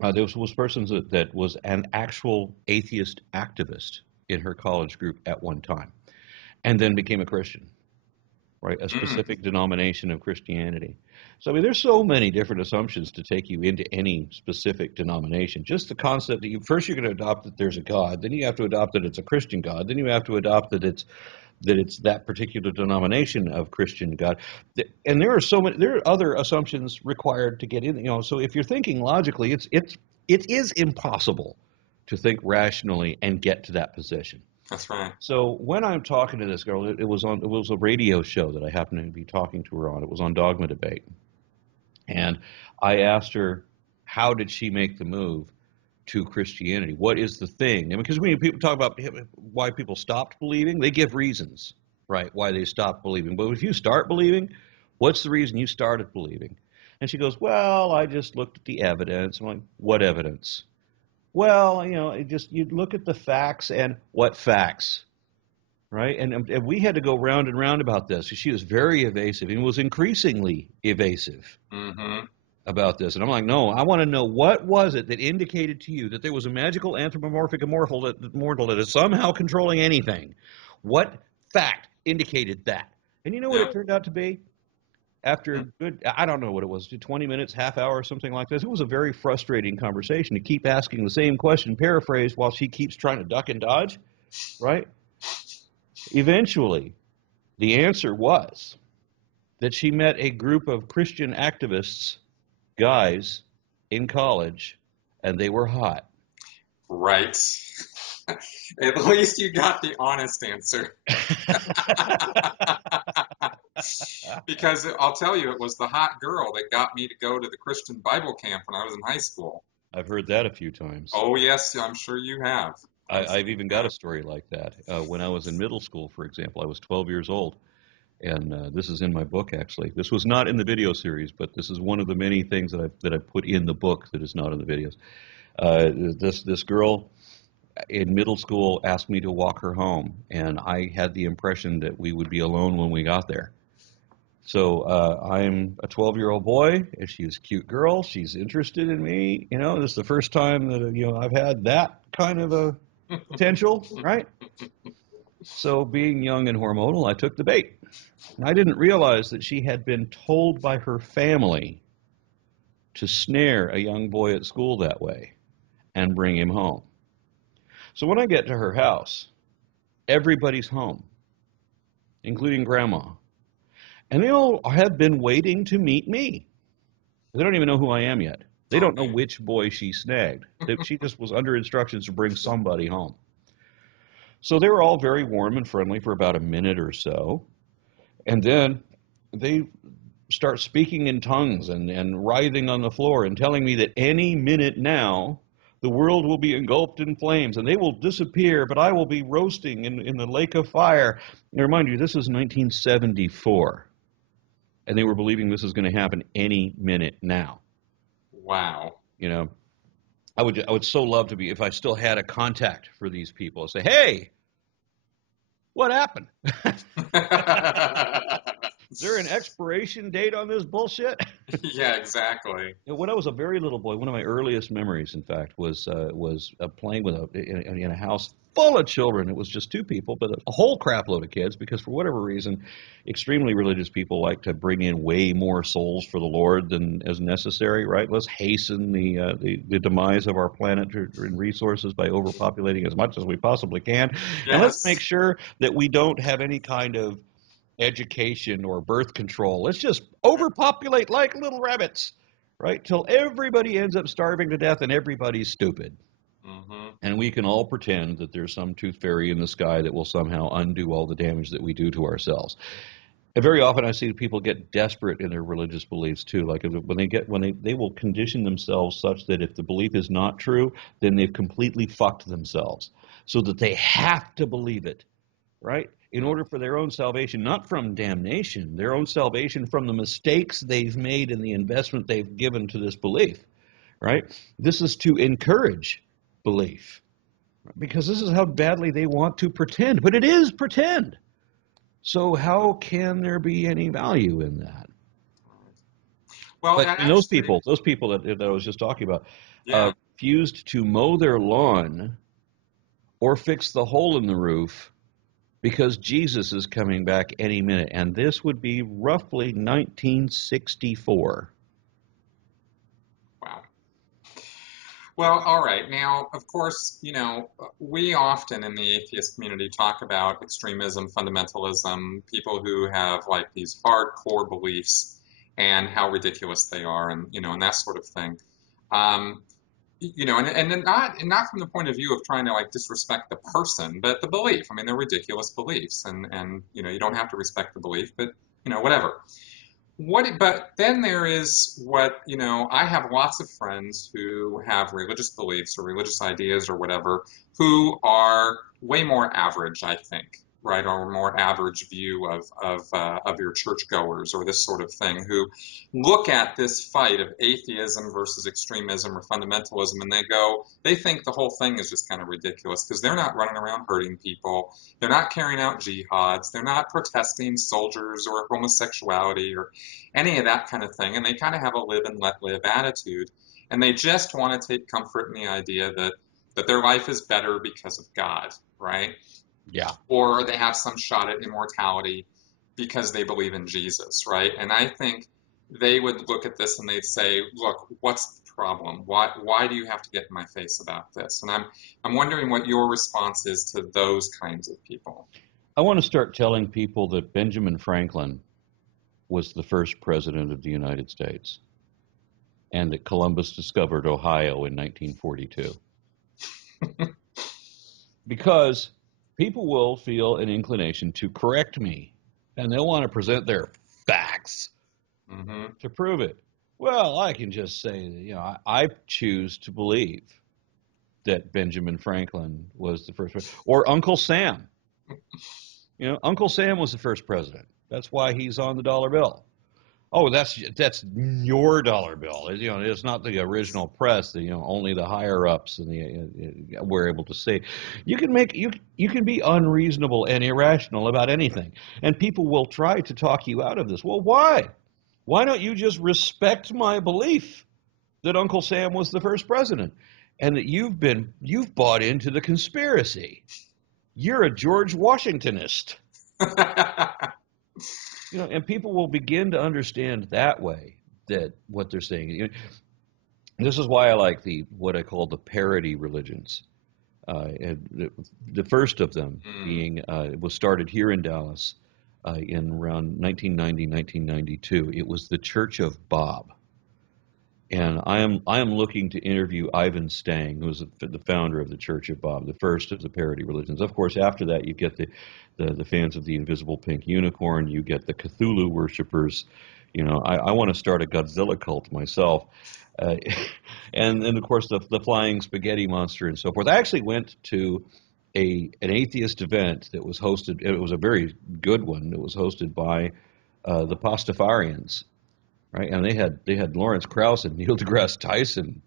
There was a person that was an actual atheist activist in her college group at one time and then became a Christian, right? A specific denomination of Christianity. So, there's so many different assumptions to take you into any specific denomination. Just the concept that first you're going to adopt that there's a God, then you have to adopt that it's a Christian God, then you have to adopt that it's that particular denomination of Christian God. And there are other assumptions required to get in. So if you're thinking logically, it is impossible to think rationally and get to that position. That's right. So when I'm talking to this girl, it was a radio show that I happened to be talking to her on. It was on Dogma Debate. And I asked her, how did she make the move to Christianity? What is the thing? Because when people talk about why people stopped believing, they give reasons, right, why they stopped believing. But if you start believing, what's the reason you started believing? And she goes, well, I just looked at the evidence. I'm like, what evidence? Well, you look at the facts. And what facts? Right? And we had to go round and round about this. She was very evasive and was increasingly evasive about this. And I'm like, no, I want to know, what was it that indicated to you that there was a magical anthropomorphic immortal that is somehow controlling anything? What fact indicated that? And you know what it turned out to be? After a good, I don't know what it was, 20 minutes, half hour, something like this. It was a very frustrating conversation to keep asking the same question, paraphrased, while she keeps trying to duck and dodge, right? Eventually, the answer was that she met a group of Christian activists, guys, in college, and they were hot. Right. At least you got the honest answer. Because I'll tell you, it was the hot girl that got me to go to the Christian Bible camp when I was in high school. I've heard that a few times. Oh, yes, I'm sure you have. I've even got a story like that. When I was in middle school, for example, I was 12 years old, and this is in my book, actually. This was not in the video series, but this is one of the many things that I've put in the book that is not in the videos. This girl in middle school asked me to walk her home, and I had the impression that we would be alone when we got there. So I'm a 12-year-old boy, and she's a cute girl. She's interested in me. This is the first time that I've had that kind of a potential, right? So being young and hormonal, I took the bait. And I didn't realize that she had been told by her family to snare a young boy at school that way and bring him home. So when I get to her house, everybody's home, including Grandma. And they all have been waiting to meet me. They don't even know who I am yet. They don't know which boy she snagged. She just was under instructions to bring somebody home. So they were all very warm and friendly for about a minute or so. And then they start speaking in tongues and writhing on the floor and telling me that any minute now the world will be engulfed in flames and they will disappear, but I will be roasting in the lake of fire. And remind you, this is 1974, and they were believing this is going to happen any minute now. Wow. You know, I would so love to be, if I still had a contact for these people, say, hey, what happened? Is there an expiration date on this bullshit? Yeah, exactly. When I was a very little boy, one of my earliest memories, in fact, was playing with in a house full of children. It was just two people, but a whole crap load of kids, because for whatever reason, extremely religious people like to bring in way more souls for the Lord than is necessary, right? Let's hasten the demise of our planet and resources by overpopulating as much as we possibly can. Yes. And let's make sure that we don't have any kind of education or birth control. Let's just overpopulate like little rabbits, right? Till everybody ends up starving to death and everybody's stupid. Mm-hmm. And we can all pretend that there's some tooth fairy in the sky that will somehow undo all the damage that we do to ourselves. And very often I see people get desperate in their religious beliefs too. Like they will condition themselves such that if the belief is not true, then they've completely fucked themselves, so that they have to believe it, right? In order for their own salvation, not from damnation, their own salvation from the mistakes they've made and the investment they've given to this belief, right? This is to encourage belief, because this is how badly they want to pretend. But it is pretend. So how can there be any value in that? Well, But actually, those people that I was just talking about, yeah. refused to mow their lawn or fix the hole in the roof, because Jesus is coming back any minute. And this would be roughly 1964. Wow. Well, all right. Now, of course, we often in the atheist community talk about extremism, fundamentalism, people who have like these hardcore beliefs and how ridiculous they are, and that sort of thing. Um, and not from the point of view of trying to like disrespect the person, but the belief. I mean, they're ridiculous beliefs, and you don't have to respect the belief, but whatever. But then there is what, I have lots of friends who have religious beliefs or religious ideas or whatever, who are way more average, I think, right, or more average view of your churchgoers or this sort of thing, who look at this fight of atheism versus extremism or fundamentalism, and they think the whole thing is just kind of ridiculous because they're not running around hurting people, they're not carrying out jihads, they're not protesting soldiers or homosexuality or any of that kind of thing, and they kind of have a live and let live attitude, and they just want to take comfort in the idea that their life is better because of God, right? Yeah. Or they have some shot at immortality because they believe in Jesus, right? And I think they would look at this and they'd say, look, what's the problem? Why do you have to get in my face about this? And I'm wondering what your response is to those kinds of people. I want to start telling people that Benjamin Franklin was the first president of the United States, and that Columbus discovered Ohio in 1942. Because people will feel an inclination to correct me, and they'll want to present their facts to prove it. Well, I can just say, I choose to believe that Benjamin Franklin was the first, or Uncle Sam. Uncle Sam was the first president. That's why he's on the dollar bill. Oh, that's your dollar bill. It's not the original press. Only the higher ups and were able to say. You can be unreasonable and irrational about anything, and people will try to talk you out of this. Well, why? Why don't you just respect my belief that Uncle Sam was the first president, and that you've bought into the conspiracy? You're a George Washingtonist. And people will begin to understand that way that what they're saying. This is why I like what I call the parody religions. The first of them being was started here in Dallas in around 1990, 1992. It was the Church of Bob. And I am looking to interview Ivan Stang, who was the founder of the Church of Bob, the first of the parody religions. Of course, after that, you get the fans of the Invisible Pink Unicorn, you get the Cthulhu worshippers, I want to start a Godzilla cult myself. Uh, and then, of course, the flying spaghetti monster and so forth. I actually went to an atheist event that was hosted. It was a very good one. It was hosted by the Pastafarians, right? And they had Lawrence Krauss and Neil deGrasse Tyson,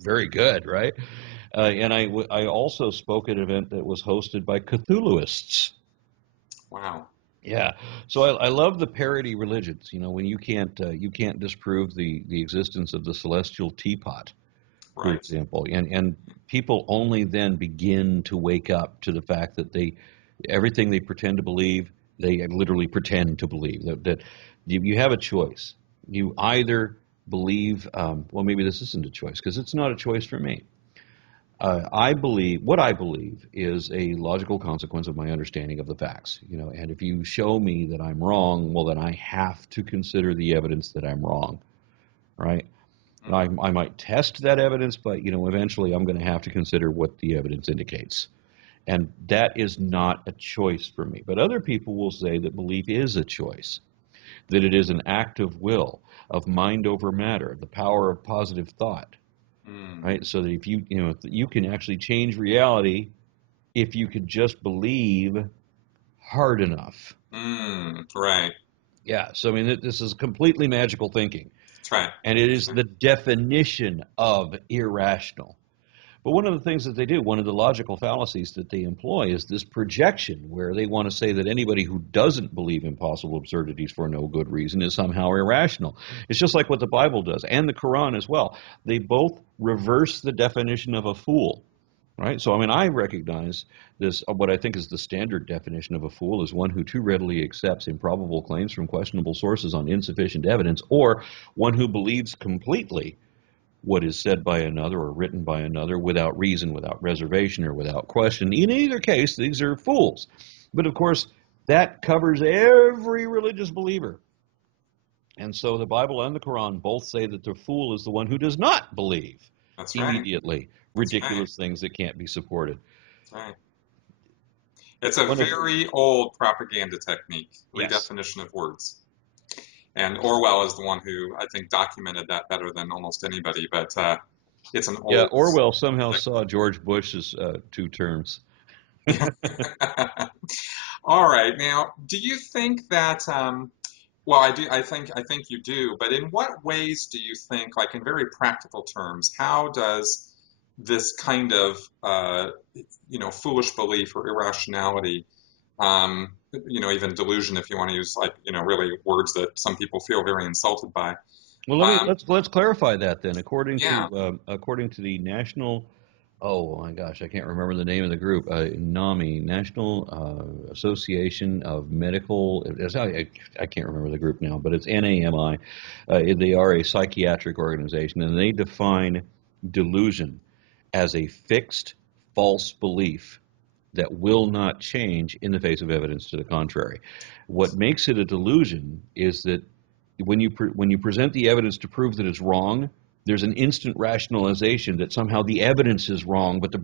very good, right? And I also spoke at an event that was hosted by Cthulhuists. Wow. Yeah, so I love the parody religions. When you can't disprove the existence of the celestial teapot, for Right. example, and people only then begin to wake up to the fact that everything they pretend to believe, they literally pretend to believe that you have a choice. You either believe, well, maybe this isn't a choice because it's not a choice for me. What I believe is a logical consequence of my understanding of the facts. And if you show me that I'm wrong, well, then I have to consider the evidence that I'm wrong, right? And I might test that evidence, but eventually I'm going to have to consider what the evidence indicates. And that is not a choice for me. But other people will say that belief is a choice, that it is an act of will, of mind over matter, the power of positive thought, right? So that if if you can actually change reality if you could just believe hard enough. Right. Yeah. So I mean, this is completely magical thinking, That's right. and it is That's right. the definition of irrational. But one of the things that they do, one of the logical fallacies that they employ is this projection where they want to say that anybody who doesn't believe in possible absurdities for no good reason is somehow irrational. It's just like what the Bible does and the Quran as well. They both reverse the definition of a fool. Right? So, I mean, I recognize this, what I think is the standard definition of a fool is one who too readily accepts improbable claims from questionable sources on insufficient evidence, or one who believes completely what is said by another or written by another without reason, without reservation, or without question. In either case, these are fools. But of course, that covers every religious believer. And so the Bible and the Quran both say that the fool is the one who does not believe That's right. immediately That's right. ridiculous things that can't be supported. That's right. It's a One of very old propaganda technique, Yes. redefinition of words. And Orwell is the one who I think documented that better than almost anybody. But it's an Yeah, old Orwell somehow technique. saw George Bush's two terms. All right. Now, do you think that? Well, I do. I think you do. But in what ways do you think, like in very practical terms, how does this kind of foolish belief or irrationality, even delusion, if you want to use like really words that some people feel very insulted by. Well, Um, let's clarify that then. yeah. According to the National, oh my gosh, I can't remember the name of the group. NAMI, National Association of Medical. I can't remember the group now, but it's NAMI. They are a psychiatric organization, and they define delusion as a fixed false belief that will not change in the face of evidence to the contrary. What makes it a delusion is that when you present the evidence to prove that it's wrong, there's an instant rationalization that somehow the evidence is wrong, but the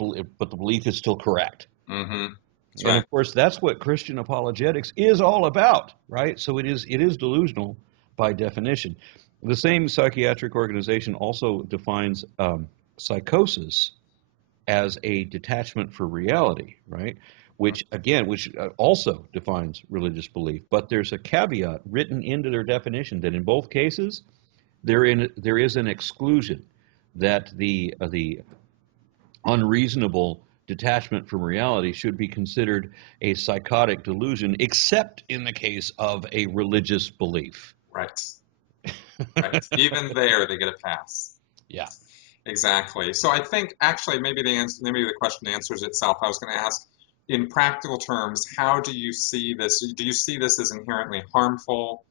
belief is still correct. Mm-hmm. That's And right. of course, that's what Christian apologetics is all about, right? So it is delusional by definition. The same psychiatric organization also defines psychosis as a detachment for reality, right? Which also defines religious belief. But there's a caveat written into their definition that in both cases, there is an exclusion that the unreasonable detachment from reality should be considered a psychotic delusion, except in the case of a religious belief. Right. Right. Even there, they get a pass. Yeah. Exactly. So I think actually maybe the question answers itself. I was going to ask, in practical terms, how do you see this? Do you see this as inherently harmful?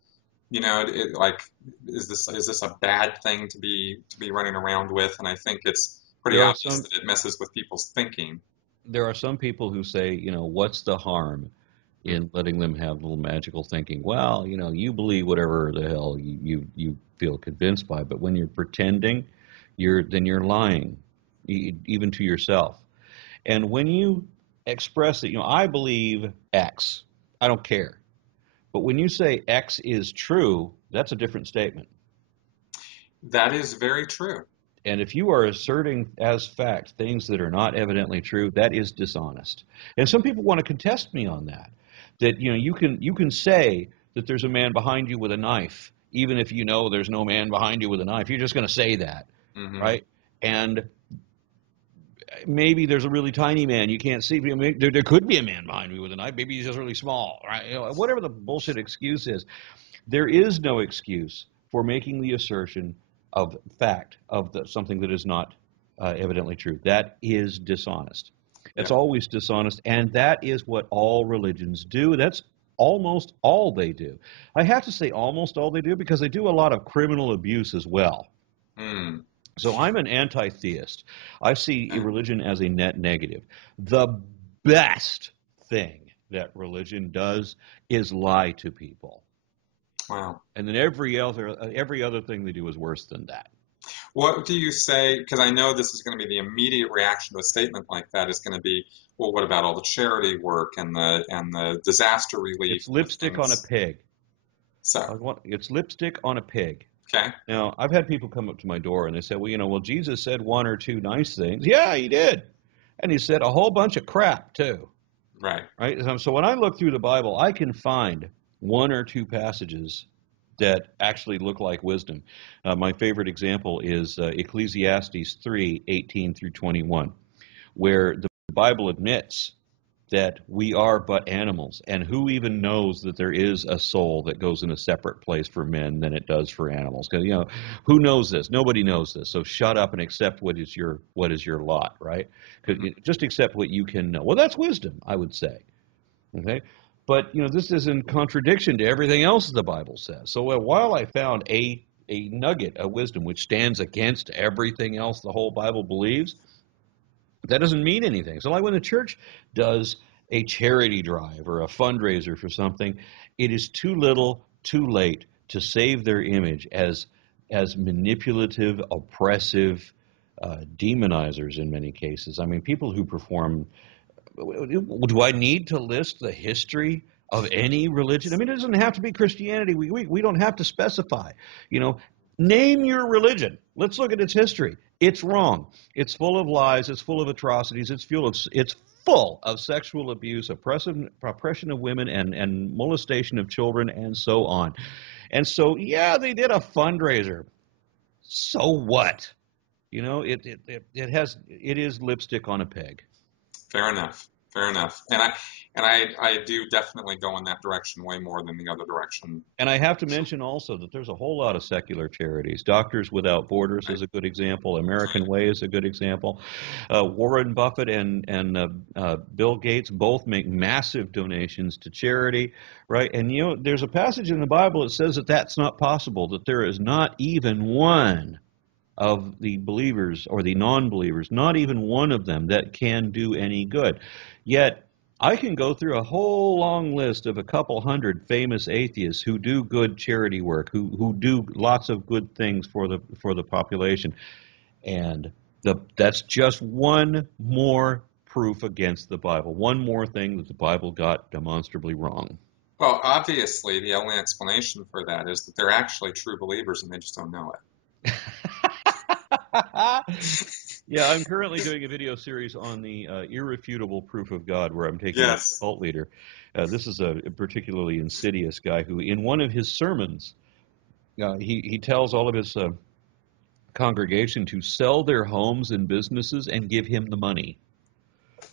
Like, is this a bad thing to be running around with? And I think it's pretty There are obvious some that it messes with people's thinking. there are some people who say, what's the harm in letting them have a little magical thinking? Well, you believe whatever the hell you feel convinced by, but when you're pretending, you're lying, even to yourself. And when you express that, I believe X, I don't care. But when you say X is true, that's a different statement. That is very true. And if you are asserting as fact things that are not evidently true, that is dishonest. And some people want to contest me on that. That you can say that there's a man behind you with a knife, even if you know there's no man behind you with a knife. You're just going to say that, right? And maybe there's a really tiny man you can't see. There could be a man behind me with a knife. Maybe he's just really small, right? Whatever the bullshit excuse is, there is no excuse for making the assertion of fact of something that is not evidently true. That is dishonest. It's always dishonest, and that is what all religions do. That's almost all they do. I have to say almost all they do because they do a lot of criminal abuse as well. So I'm an anti-theist. I see religion as a net negative. The best thing that religion does is lie to people. Wow. And then every other thing they do is worse than that. What do you say? Because I know this is going to be the immediate reaction to a statement like that is going to be, well, what about all the charity work and the disaster relief? It's lipstick on a pig. So it's lipstick on a pig. Okay. Now, I've had people come up to my door and they say, well, Jesus said one or two nice things. Yeah, he did. And he said a whole bunch of crap, too. Right. So when I look through the Bible, I can find one or two passages that actually look like wisdom. My favorite example is Ecclesiastes 3:18 through 21, where the Bible admits that we are but animals, and who even knows that there is a soul that goes in a separate place for men than it does for animals? Because who knows this? Nobody knows this. So shut up and accept what is your lot, right? Just accept what you can know. Well, that's wisdom, I would say. Okay, but this is in contradiction to everything else the Bible says. So while I found a nugget of wisdom which stands against everything else the whole Bible believes, that doesn't mean anything. So like when the church does a charity drive or a fundraiser for something, it is too little, too late to save their image as manipulative, oppressive demonizers in many cases. I mean, people who perform. Do I need to list the history of any religion? I mean, it doesn't have to be Christianity. We don't have to specify. Name your religion. Let's look at its history. It's wrong. It's full of lies. It's full of atrocities. It's full of sexual abuse, oppression of women, and molestation of children, and so on. And so, yeah, they did a fundraiser. So what? It is lipstick on a pig. Fair enough. And I do definitely go in that direction way more than the other direction. And I have to mention also that there's a whole lot of secular charities. Doctors Without Borders is a good example. American Way is a good example. Warren Buffett and Bill Gates both make massive donations to charity, right? And there's a passage in the Bible that says that that's not possible, that there is not even one of the believers or the non-believers, not even one of them that can do any good. Yet, I can go through a whole long list of a couple hundred famous atheists who do good charity work, who do lots of good things for the population. And that's just one more proof against the Bible, one more thing that the Bible got demonstrably wrong. Well, obviously, the only explanation for that is that they're actually true believers and they just don't know it. Yeah, I'm currently doing a video series on the irrefutable proof of God, where I'm taking a cult leader. This is a particularly insidious guy who, in one of his sermons, he tells all of his congregation to sell their homes and businesses and give him the money.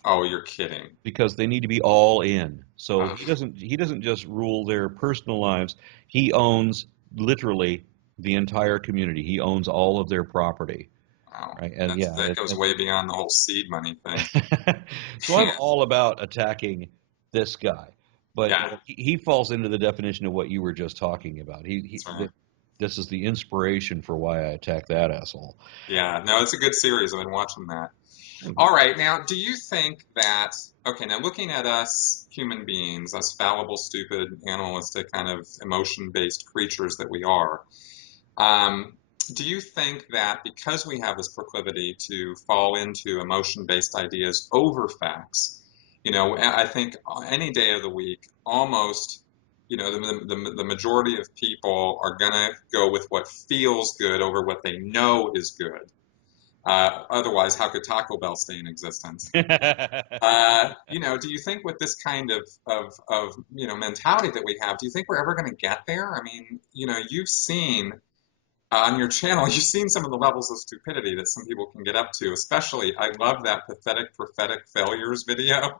Oh, you're kidding. Because they need to be all in. So he doesn't just rule their personal lives. He owns literally the entire community. He owns all of their property. Wow. Right? And that goes way beyond the whole seed money thing. So I'm all about attacking this guy. But he falls into the definition of what you were just talking about. This is the inspiration for why I attack that asshole. Yeah, no, it's a good series. I've been watching that. All right, now, do you think that, now looking at us human beings, us fallible, stupid, animalistic, kind of emotion-based creatures that we are, do you think that because we have this proclivity to fall into emotion-based ideas over facts, I think any day of the week, almost the majority of people are going to go with what feels good over what they know is good. Otherwise, how could Taco Bell stay in existence? Do you think with this kind of mentality that we have, do you think we're ever going to get there? I mean, you've seen on your channel, you've seen some of the levels of stupidity that some people can get up to. Especially, I love that pathetic prophetic failures video.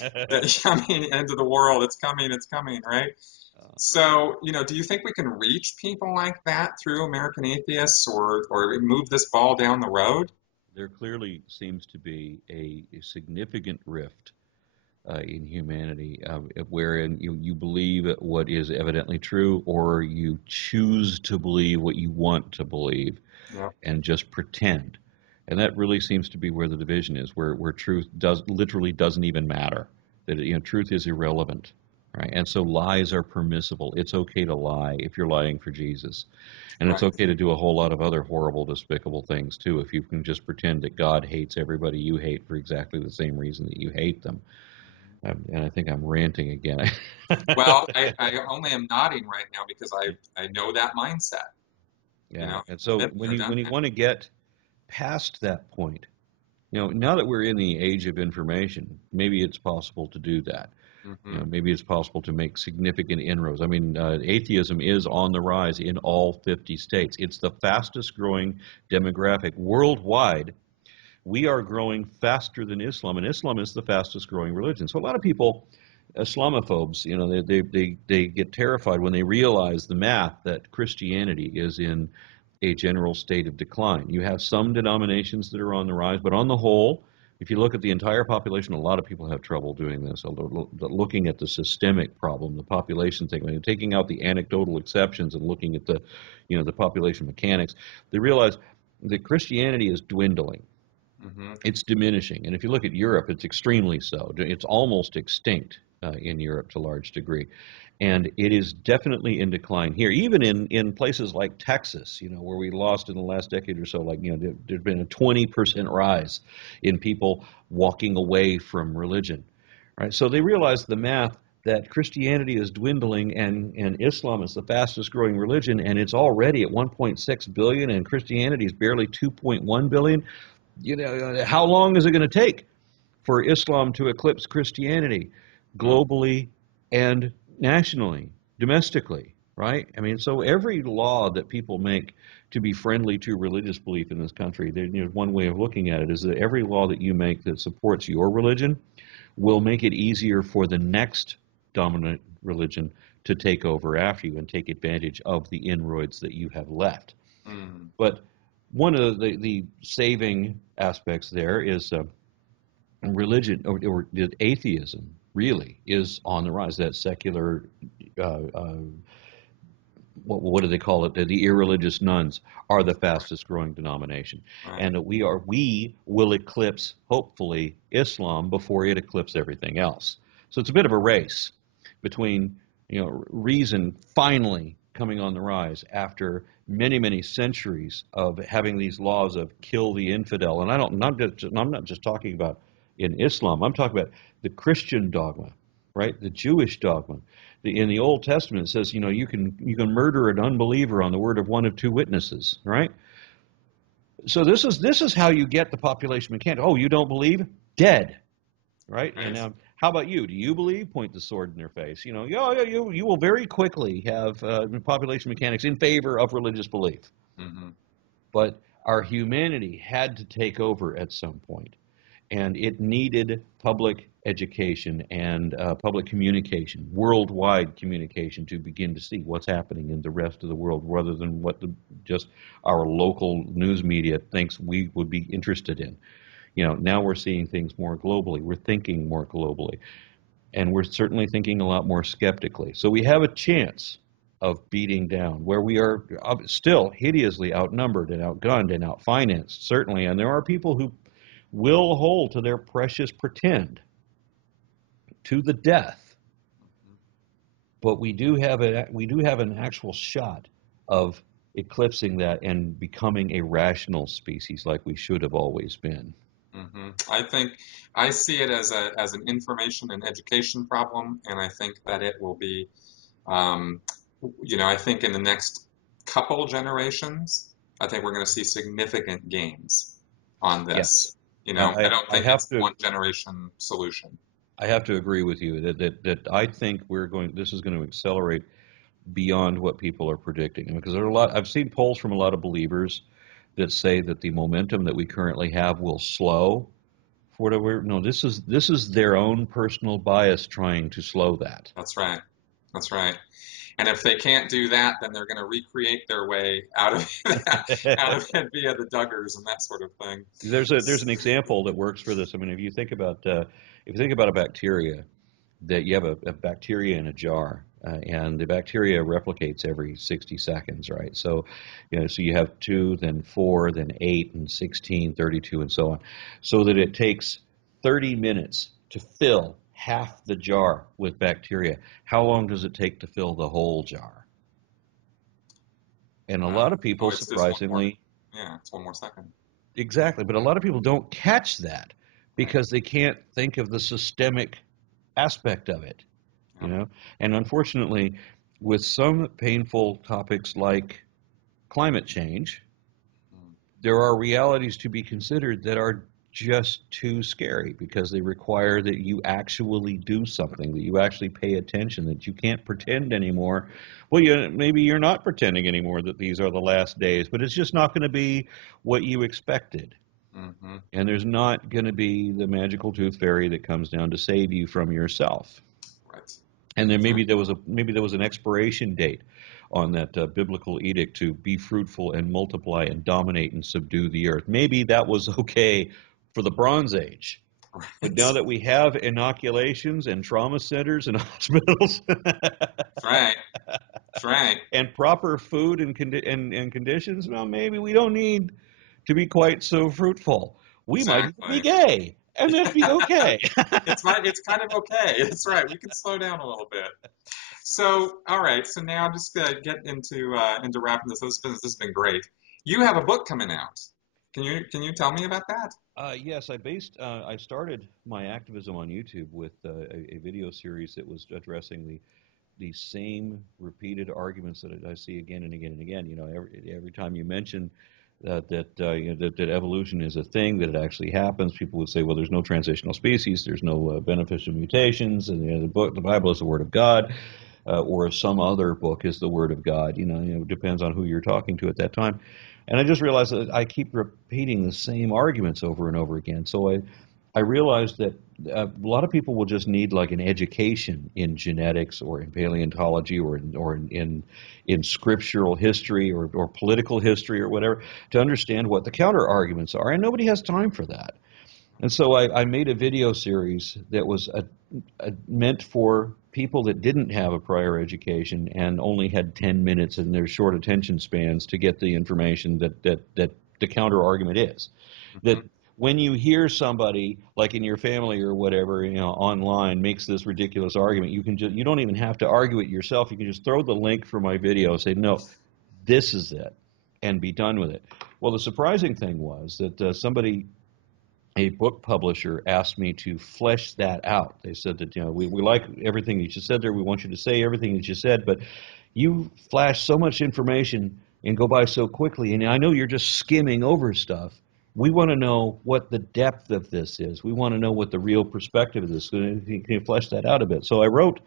I mean, end of the world, it's coming, right? So, do you think we can reach people like that through American Atheists, or move this ball down the road? There clearly seems to be a significant rift in humanity, wherein you believe what is evidently true, or you choose to believe what you want to believe, Yep. and just pretend. And that really seems to be where the division is, where truth literally doesn't even matter. That truth is irrelevant, right? And so lies are permissible. It's okay to lie if you're lying for Jesus. And it's Right. okay to do a whole lot of other horrible, despicable things too, if you can just pretend that God hates everybody you hate for exactly the same reason that you hate them. And I think I'm ranting again. Well, I only am nodding right now because I know that mindset. Yeah. And so I've when you done want to get past that point, now that we're in the age of information, maybe it's possible to do that. Mm-hmm. Maybe it's possible to make significant inroads. I mean, atheism is on the rise in all 50 states. It's the fastest growing demographic worldwide. We are growing faster than Islam, and Islam is the fastest growing religion. So a lot of people, Islamophobes, they get terrified when they realize the math that Christianity is in a general state of decline. You have some denominations that are on the rise, but on the whole, if you look at the entire population, a lot of people have trouble doing this. Looking at the systemic problem, the population thing, taking out the anecdotal exceptions and looking at the population mechanics, they realize that Christianity is dwindling. Mm-hmm. It's diminishing. And if you look at Europe, it's extremely so. It's almost extinct in Europe to a large degree. And it is definitely in decline here, even in places like Texas, where we lost in the last decade or so, there's been a 20% rise in people walking away from religion, right? So they realize the math that Christianity is dwindling and Islam is the fastest growing religion, and it's already at 1.6 billion, and Christianity is barely 2.1 billion. How long is it going to take for Islam to eclipse Christianity globally and nationally, domestically, right? I mean, so every law that people make to be friendly to religious belief in this country, there's one way of looking at it is that every law that you make that supports your religion will make it easier for the next dominant religion to take over after you and take advantage of the inroads that you have left. Mm. But one of the saving aspects there is religion, or atheism really is on the rise. That secular, what do they call it? The irreligious nuns are the fastest growing denomination. Right. And we will eclipse, hopefully, Islam before it eclipses everything else. So it's a bit of a race between, reason finally coming on the rise after many, many centuries of having these laws of kill the infidel. And I'm not just talking about in Islam. I'm talking about the Christian dogma, right? The Jewish dogma. In the Old Testament, it says, you can murder an unbeliever on the word of one of two witnesses, right? So this is how you get the population mechanic. Oh, you don't believe? Dead, right? Right. And now, how about you? Do you believe? Point the sword in their face. You will very quickly have population mechanics in favor of religious belief. Mm-hmm. But our humanity had to take over at some point, and it needed public education and public communication, worldwide communication, to begin to see what's happening in the rest of the world, rather than what just our local news media thinks we would be interested in. Now we're seeing things more globally. We're thinking more globally. And we're certainly thinking a lot more skeptically. So we have a chance of beating down, where we are still hideously outnumbered and outgunned and outfinanced, certainly. And there are people who will hold to their precious pretend to the death. But we do have an actual shot of eclipsing that and becoming a rational species like we should have always been. Mm-hmm. I think I see it as an information and education problem, and I think that it will be Um, I think in the next couple generations, I think we're going to see significant gains on Yes, this. I I, don't I think have it's to one generation solution. I have to agree with you that I think this is going to accelerate beyond what people are predicting, because there are a lot. I've seen polls from a lot of believers that say that the momentum that we currently have will slow. For whatever, no, this is their own personal bias trying to slow that. That's right. That's right. And if they can't do that, then they're going to recreate their way out of out of it via the Duggars and that sort of thing. There's an example that works for this. I mean, if you think about a bacteria, that you have a bacteria in a jar, and the bacteria replicates every 60 seconds, right? So, so you have 2, then 4, then 8, and 16, 32, and so on, so that it takes 30 minutes to fill half the jar with bacteria. How long does it take to fill the whole jar? And a lot of people, It's just one more. surprisingly, Yeah, it's one more second. exactly, but a lot of people don't catch that Right. because they can't think of the systemic aspect of it. Yeah. And unfortunately, with some painful topics like climate change, Mm. there are realities to be considered that are just too scary because they require that you actually do something, that you actually pay attention, that you can't pretend anymore. Well, maybe you're not pretending anymore that these are the last days, but it's just not going to be what you expected. Mm-hmm. And there's not going to be the magical tooth fairy that comes down to save you from yourself. Right. And then Exactly. maybe there was an expiration date on that biblical edict to be fruitful and multiply and dominate and subdue the earth. Maybe that was okay for the Bronze Age, but Right. now that we have inoculations and trauma centers and hospitals That's right. That's right. and proper food and conditions, well, maybe we don't need to be quite so fruitful. We might even be Exactly. gay, and that'd be okay. It's kind of okay. That's right. We can slow down a little bit. So, all right. So now I'm just gonna get into wrapping this. This has been great. You have a book coming out. Can you tell me about that? Yes, I started my activism on YouTube with a video series that was addressing the same repeated arguments that I see again and again and again. Every time you mention that evolution is a thing, that it actually happens, people would say, well, there's no transitional species, there's no beneficial mutations, and the Bible is the Word of God, or some other book is the Word of God. It depends on who you're talking to at that time. And I just realized that I keep repeating the same arguments over and over again. So I realized that a lot of people will just need like an education in genetics or in paleontology or in scriptural history or political history or whatever to understand what the counter arguments are, and nobody has time for that. And so I made a video series that was meant for people that didn't have a prior education and only had 10 minutes in their short attention spans to get the information that the counter argument is. That Hmm. when you hear somebody like in your family or whatever, online makes this ridiculous argument, you don't even have to argue it yourself. You can just throw the link for my video and say, no, this is it, and be done with it. Well, the surprising thing was that a book publisher asked me to flesh that out. They said that, we like everything that you said there. We want you to say everything that you said, but you flash so much information and go by so quickly. And I know you're just skimming over stuff. We want to know what the depth of this is. We want to know what the real perspective of this is. Can you flesh that out a bit? So I wrote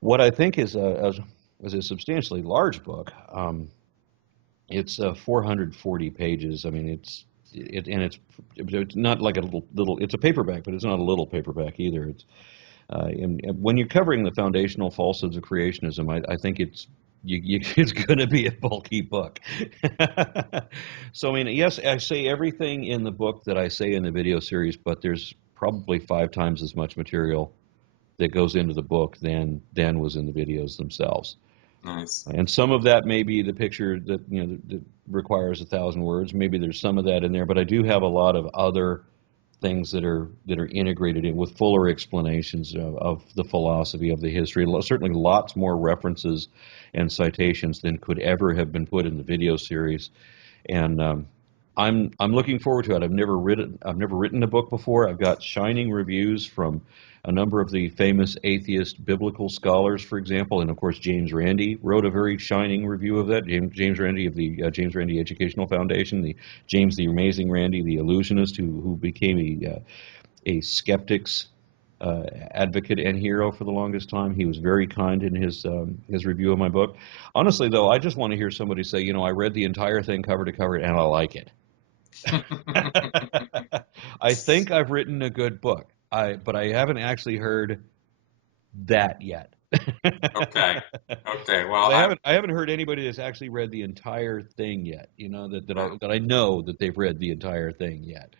what I think is a substantially large book. It's 440 pages. I mean, it's not like a little. It's a paperback, but it's not a little paperback either. And when you're covering the foundational falsehoods of creationism, I think it's going to be a bulky book. So I mean, yes, I say everything in the book that I say in the video series, but there's probably 5 times as much material that goes into the book than was in the videos themselves. Nice. And some of that may be the picture that that requires 1,000 words. Maybe there's some of that in there, but I do have a lot of other things that are integrated in with fuller explanations of the philosophy of the history. Certainly, lots more references and citations than could ever have been put in the video series. And I'm looking forward to it. I've never written a book before. I've got shining reviews from a number of the famous atheist biblical scholars, for example, and of course James Randi wrote a very shining review of that. James Randi of the James Randi Educational Foundation, the Amazing Randi, the illusionist who became a skeptics advocate and hero for the longest time. He was very kind in his review of my book. Honestly, though, I just want to hear somebody say, I read the entire thing cover to cover and I like it. I think I've written a good book, but I haven't actually heard that yet. Okay. Well, I haven't heard anybody that's actually read the entire thing yet. That I know that they've read the entire thing yet.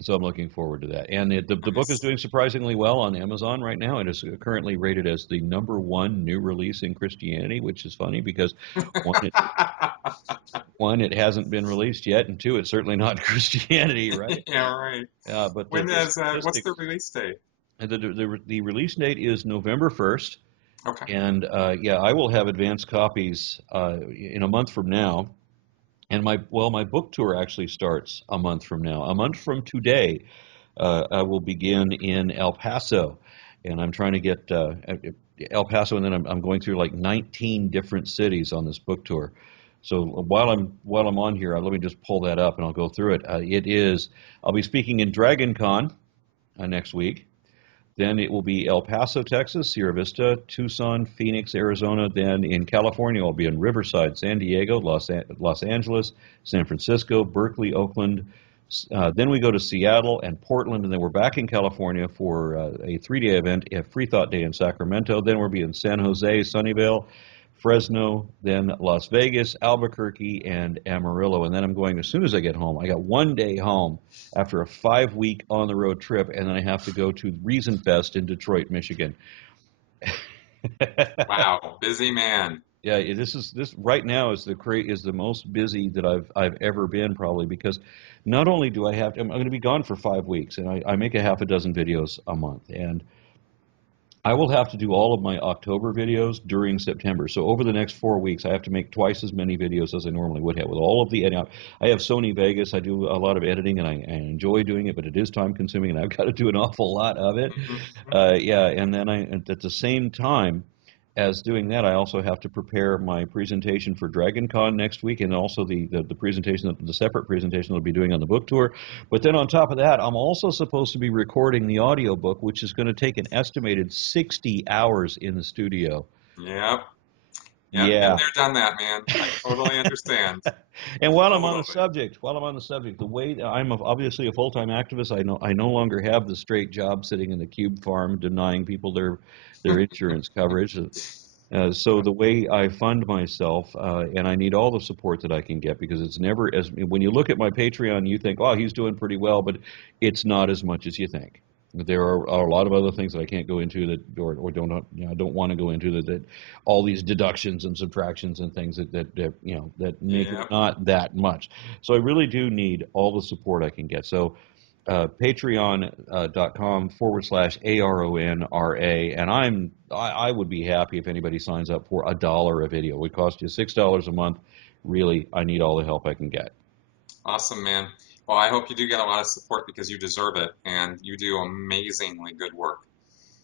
So I'm looking forward to that. And the book is doing surprisingly well on Amazon right now. It is currently rated as the #1 new release in Christianity, which is funny because one, it hasn't been released yet, and two, it's certainly not Christianity, right? Yeah, right. But what's the release date? The release date is November 1st. Okay. And I will have advanced copies in a month from now. And my book tour actually starts a month from now. A month from today, I will begin in El Paso, and I'm trying to get El Paso, and then I'm going through like 19 different cities on this book tour. So while I'm on here, let me just pull that up, and I'll go through it. I'll be speaking in Dragon Con next week. Then it will be El Paso, Texas, Sierra Vista, Tucson, Phoenix, Arizona. Then in California, I'll be in Riverside, San Diego, Los Angeles, San Francisco, Berkeley, Oakland. Then we go to Seattle and Portland, and then we're back in California for a 3-day event, a Free Thought Day in Sacramento. Then we'll be in San Jose, Sunnyvale, Fresno, then Las Vegas, Albuquerque, and Amarillo. And then I'm going as soon as I get home. I got 1 day home after a 5-week on-the-road trip, and then I have to go to Reason Fest in Detroit, Michigan. Wow, busy man. Yeah, this right now is the most busy that I've ever been, probably, because not only do I have to, I'm going to be gone for 5 weeks, and I make a half a dozen videos a month, and I will have to do all of my October videos during September. So over the next 4 weeks, I have to make twice as many videos as I normally would have with all of the editing. I have Sony Vegas. I do a lot of editing, and I enjoy doing it, but it is time-consuming, and I've got to do an awful lot of it. And then at the same time as doing that, I also have to prepare my presentation for Dragon Con next week, and also the presentation, the separate presentation I'll be doing on the book tour. But then on top of that, I'm also supposed to be recording the audio book, which is going to take an estimated 60 hours in the studio. Yep. Yeah. Been there, done that, man. I totally understand. And while I'm on the subject, the way I'm obviously a full-time activist, I no longer have the straight job sitting in the cube farm denying people their insurance coverage. So the way I fund myself, and I need all the support that I can get, because it's never when you look at my Patreon, you think, oh, he's doing pretty well, but it's not as much as you think. There are a lot of other things that I can't go into that, or don't want to go into that all these deductions and subtractions and things that make it not that much. So I really do need all the support I can get. So patreon.com/ARONRA, and I would be happy if anybody signs up for $1 a video. It would cost you $6 a month. Really, I need all the help I can get. Awesome, man. Well, I hope you do get a lot of support, because you deserve it, and you do amazingly good work.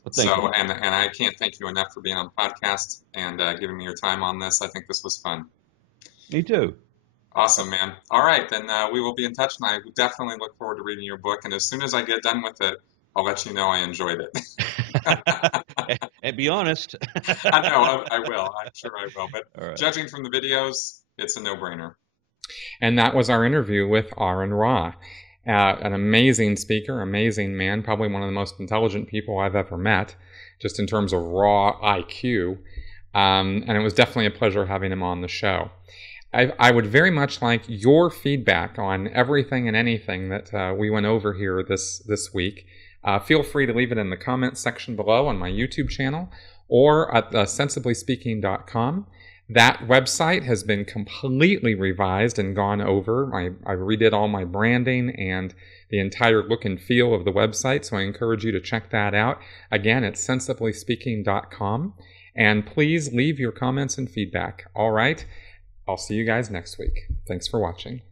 Well, thank you. And I can't thank you enough for being on the podcast and giving me your time on this. I think this was fun. Me too. Awesome, man. All right, then we will be in touch, and I definitely look forward to reading your book. And as soon as I get done with it, I'll let you know I enjoyed it. And be honest. I know, I will. I'm sure I will. But right. Judging from the videos, it's a no-brainer. And that was our interview with Aron Ra, an amazing speaker, amazing man, probably one of the most intelligent people I've ever met, just in terms of raw IQ. And it was definitely a pleasure having him on the show. I would very much like your feedback on everything and anything that we went over here this week. Feel free to leave it in the comments section below on my YouTube channel or at sensiblyspeaking.com. That website has been completely revised and gone over. I redid all my branding and the entire look and feel of the website, so I encourage you to check that out. Again, it's sensiblyspeaking.com. And please leave your comments and feedback. All right? I'll see you guys next week. Thanks for watching.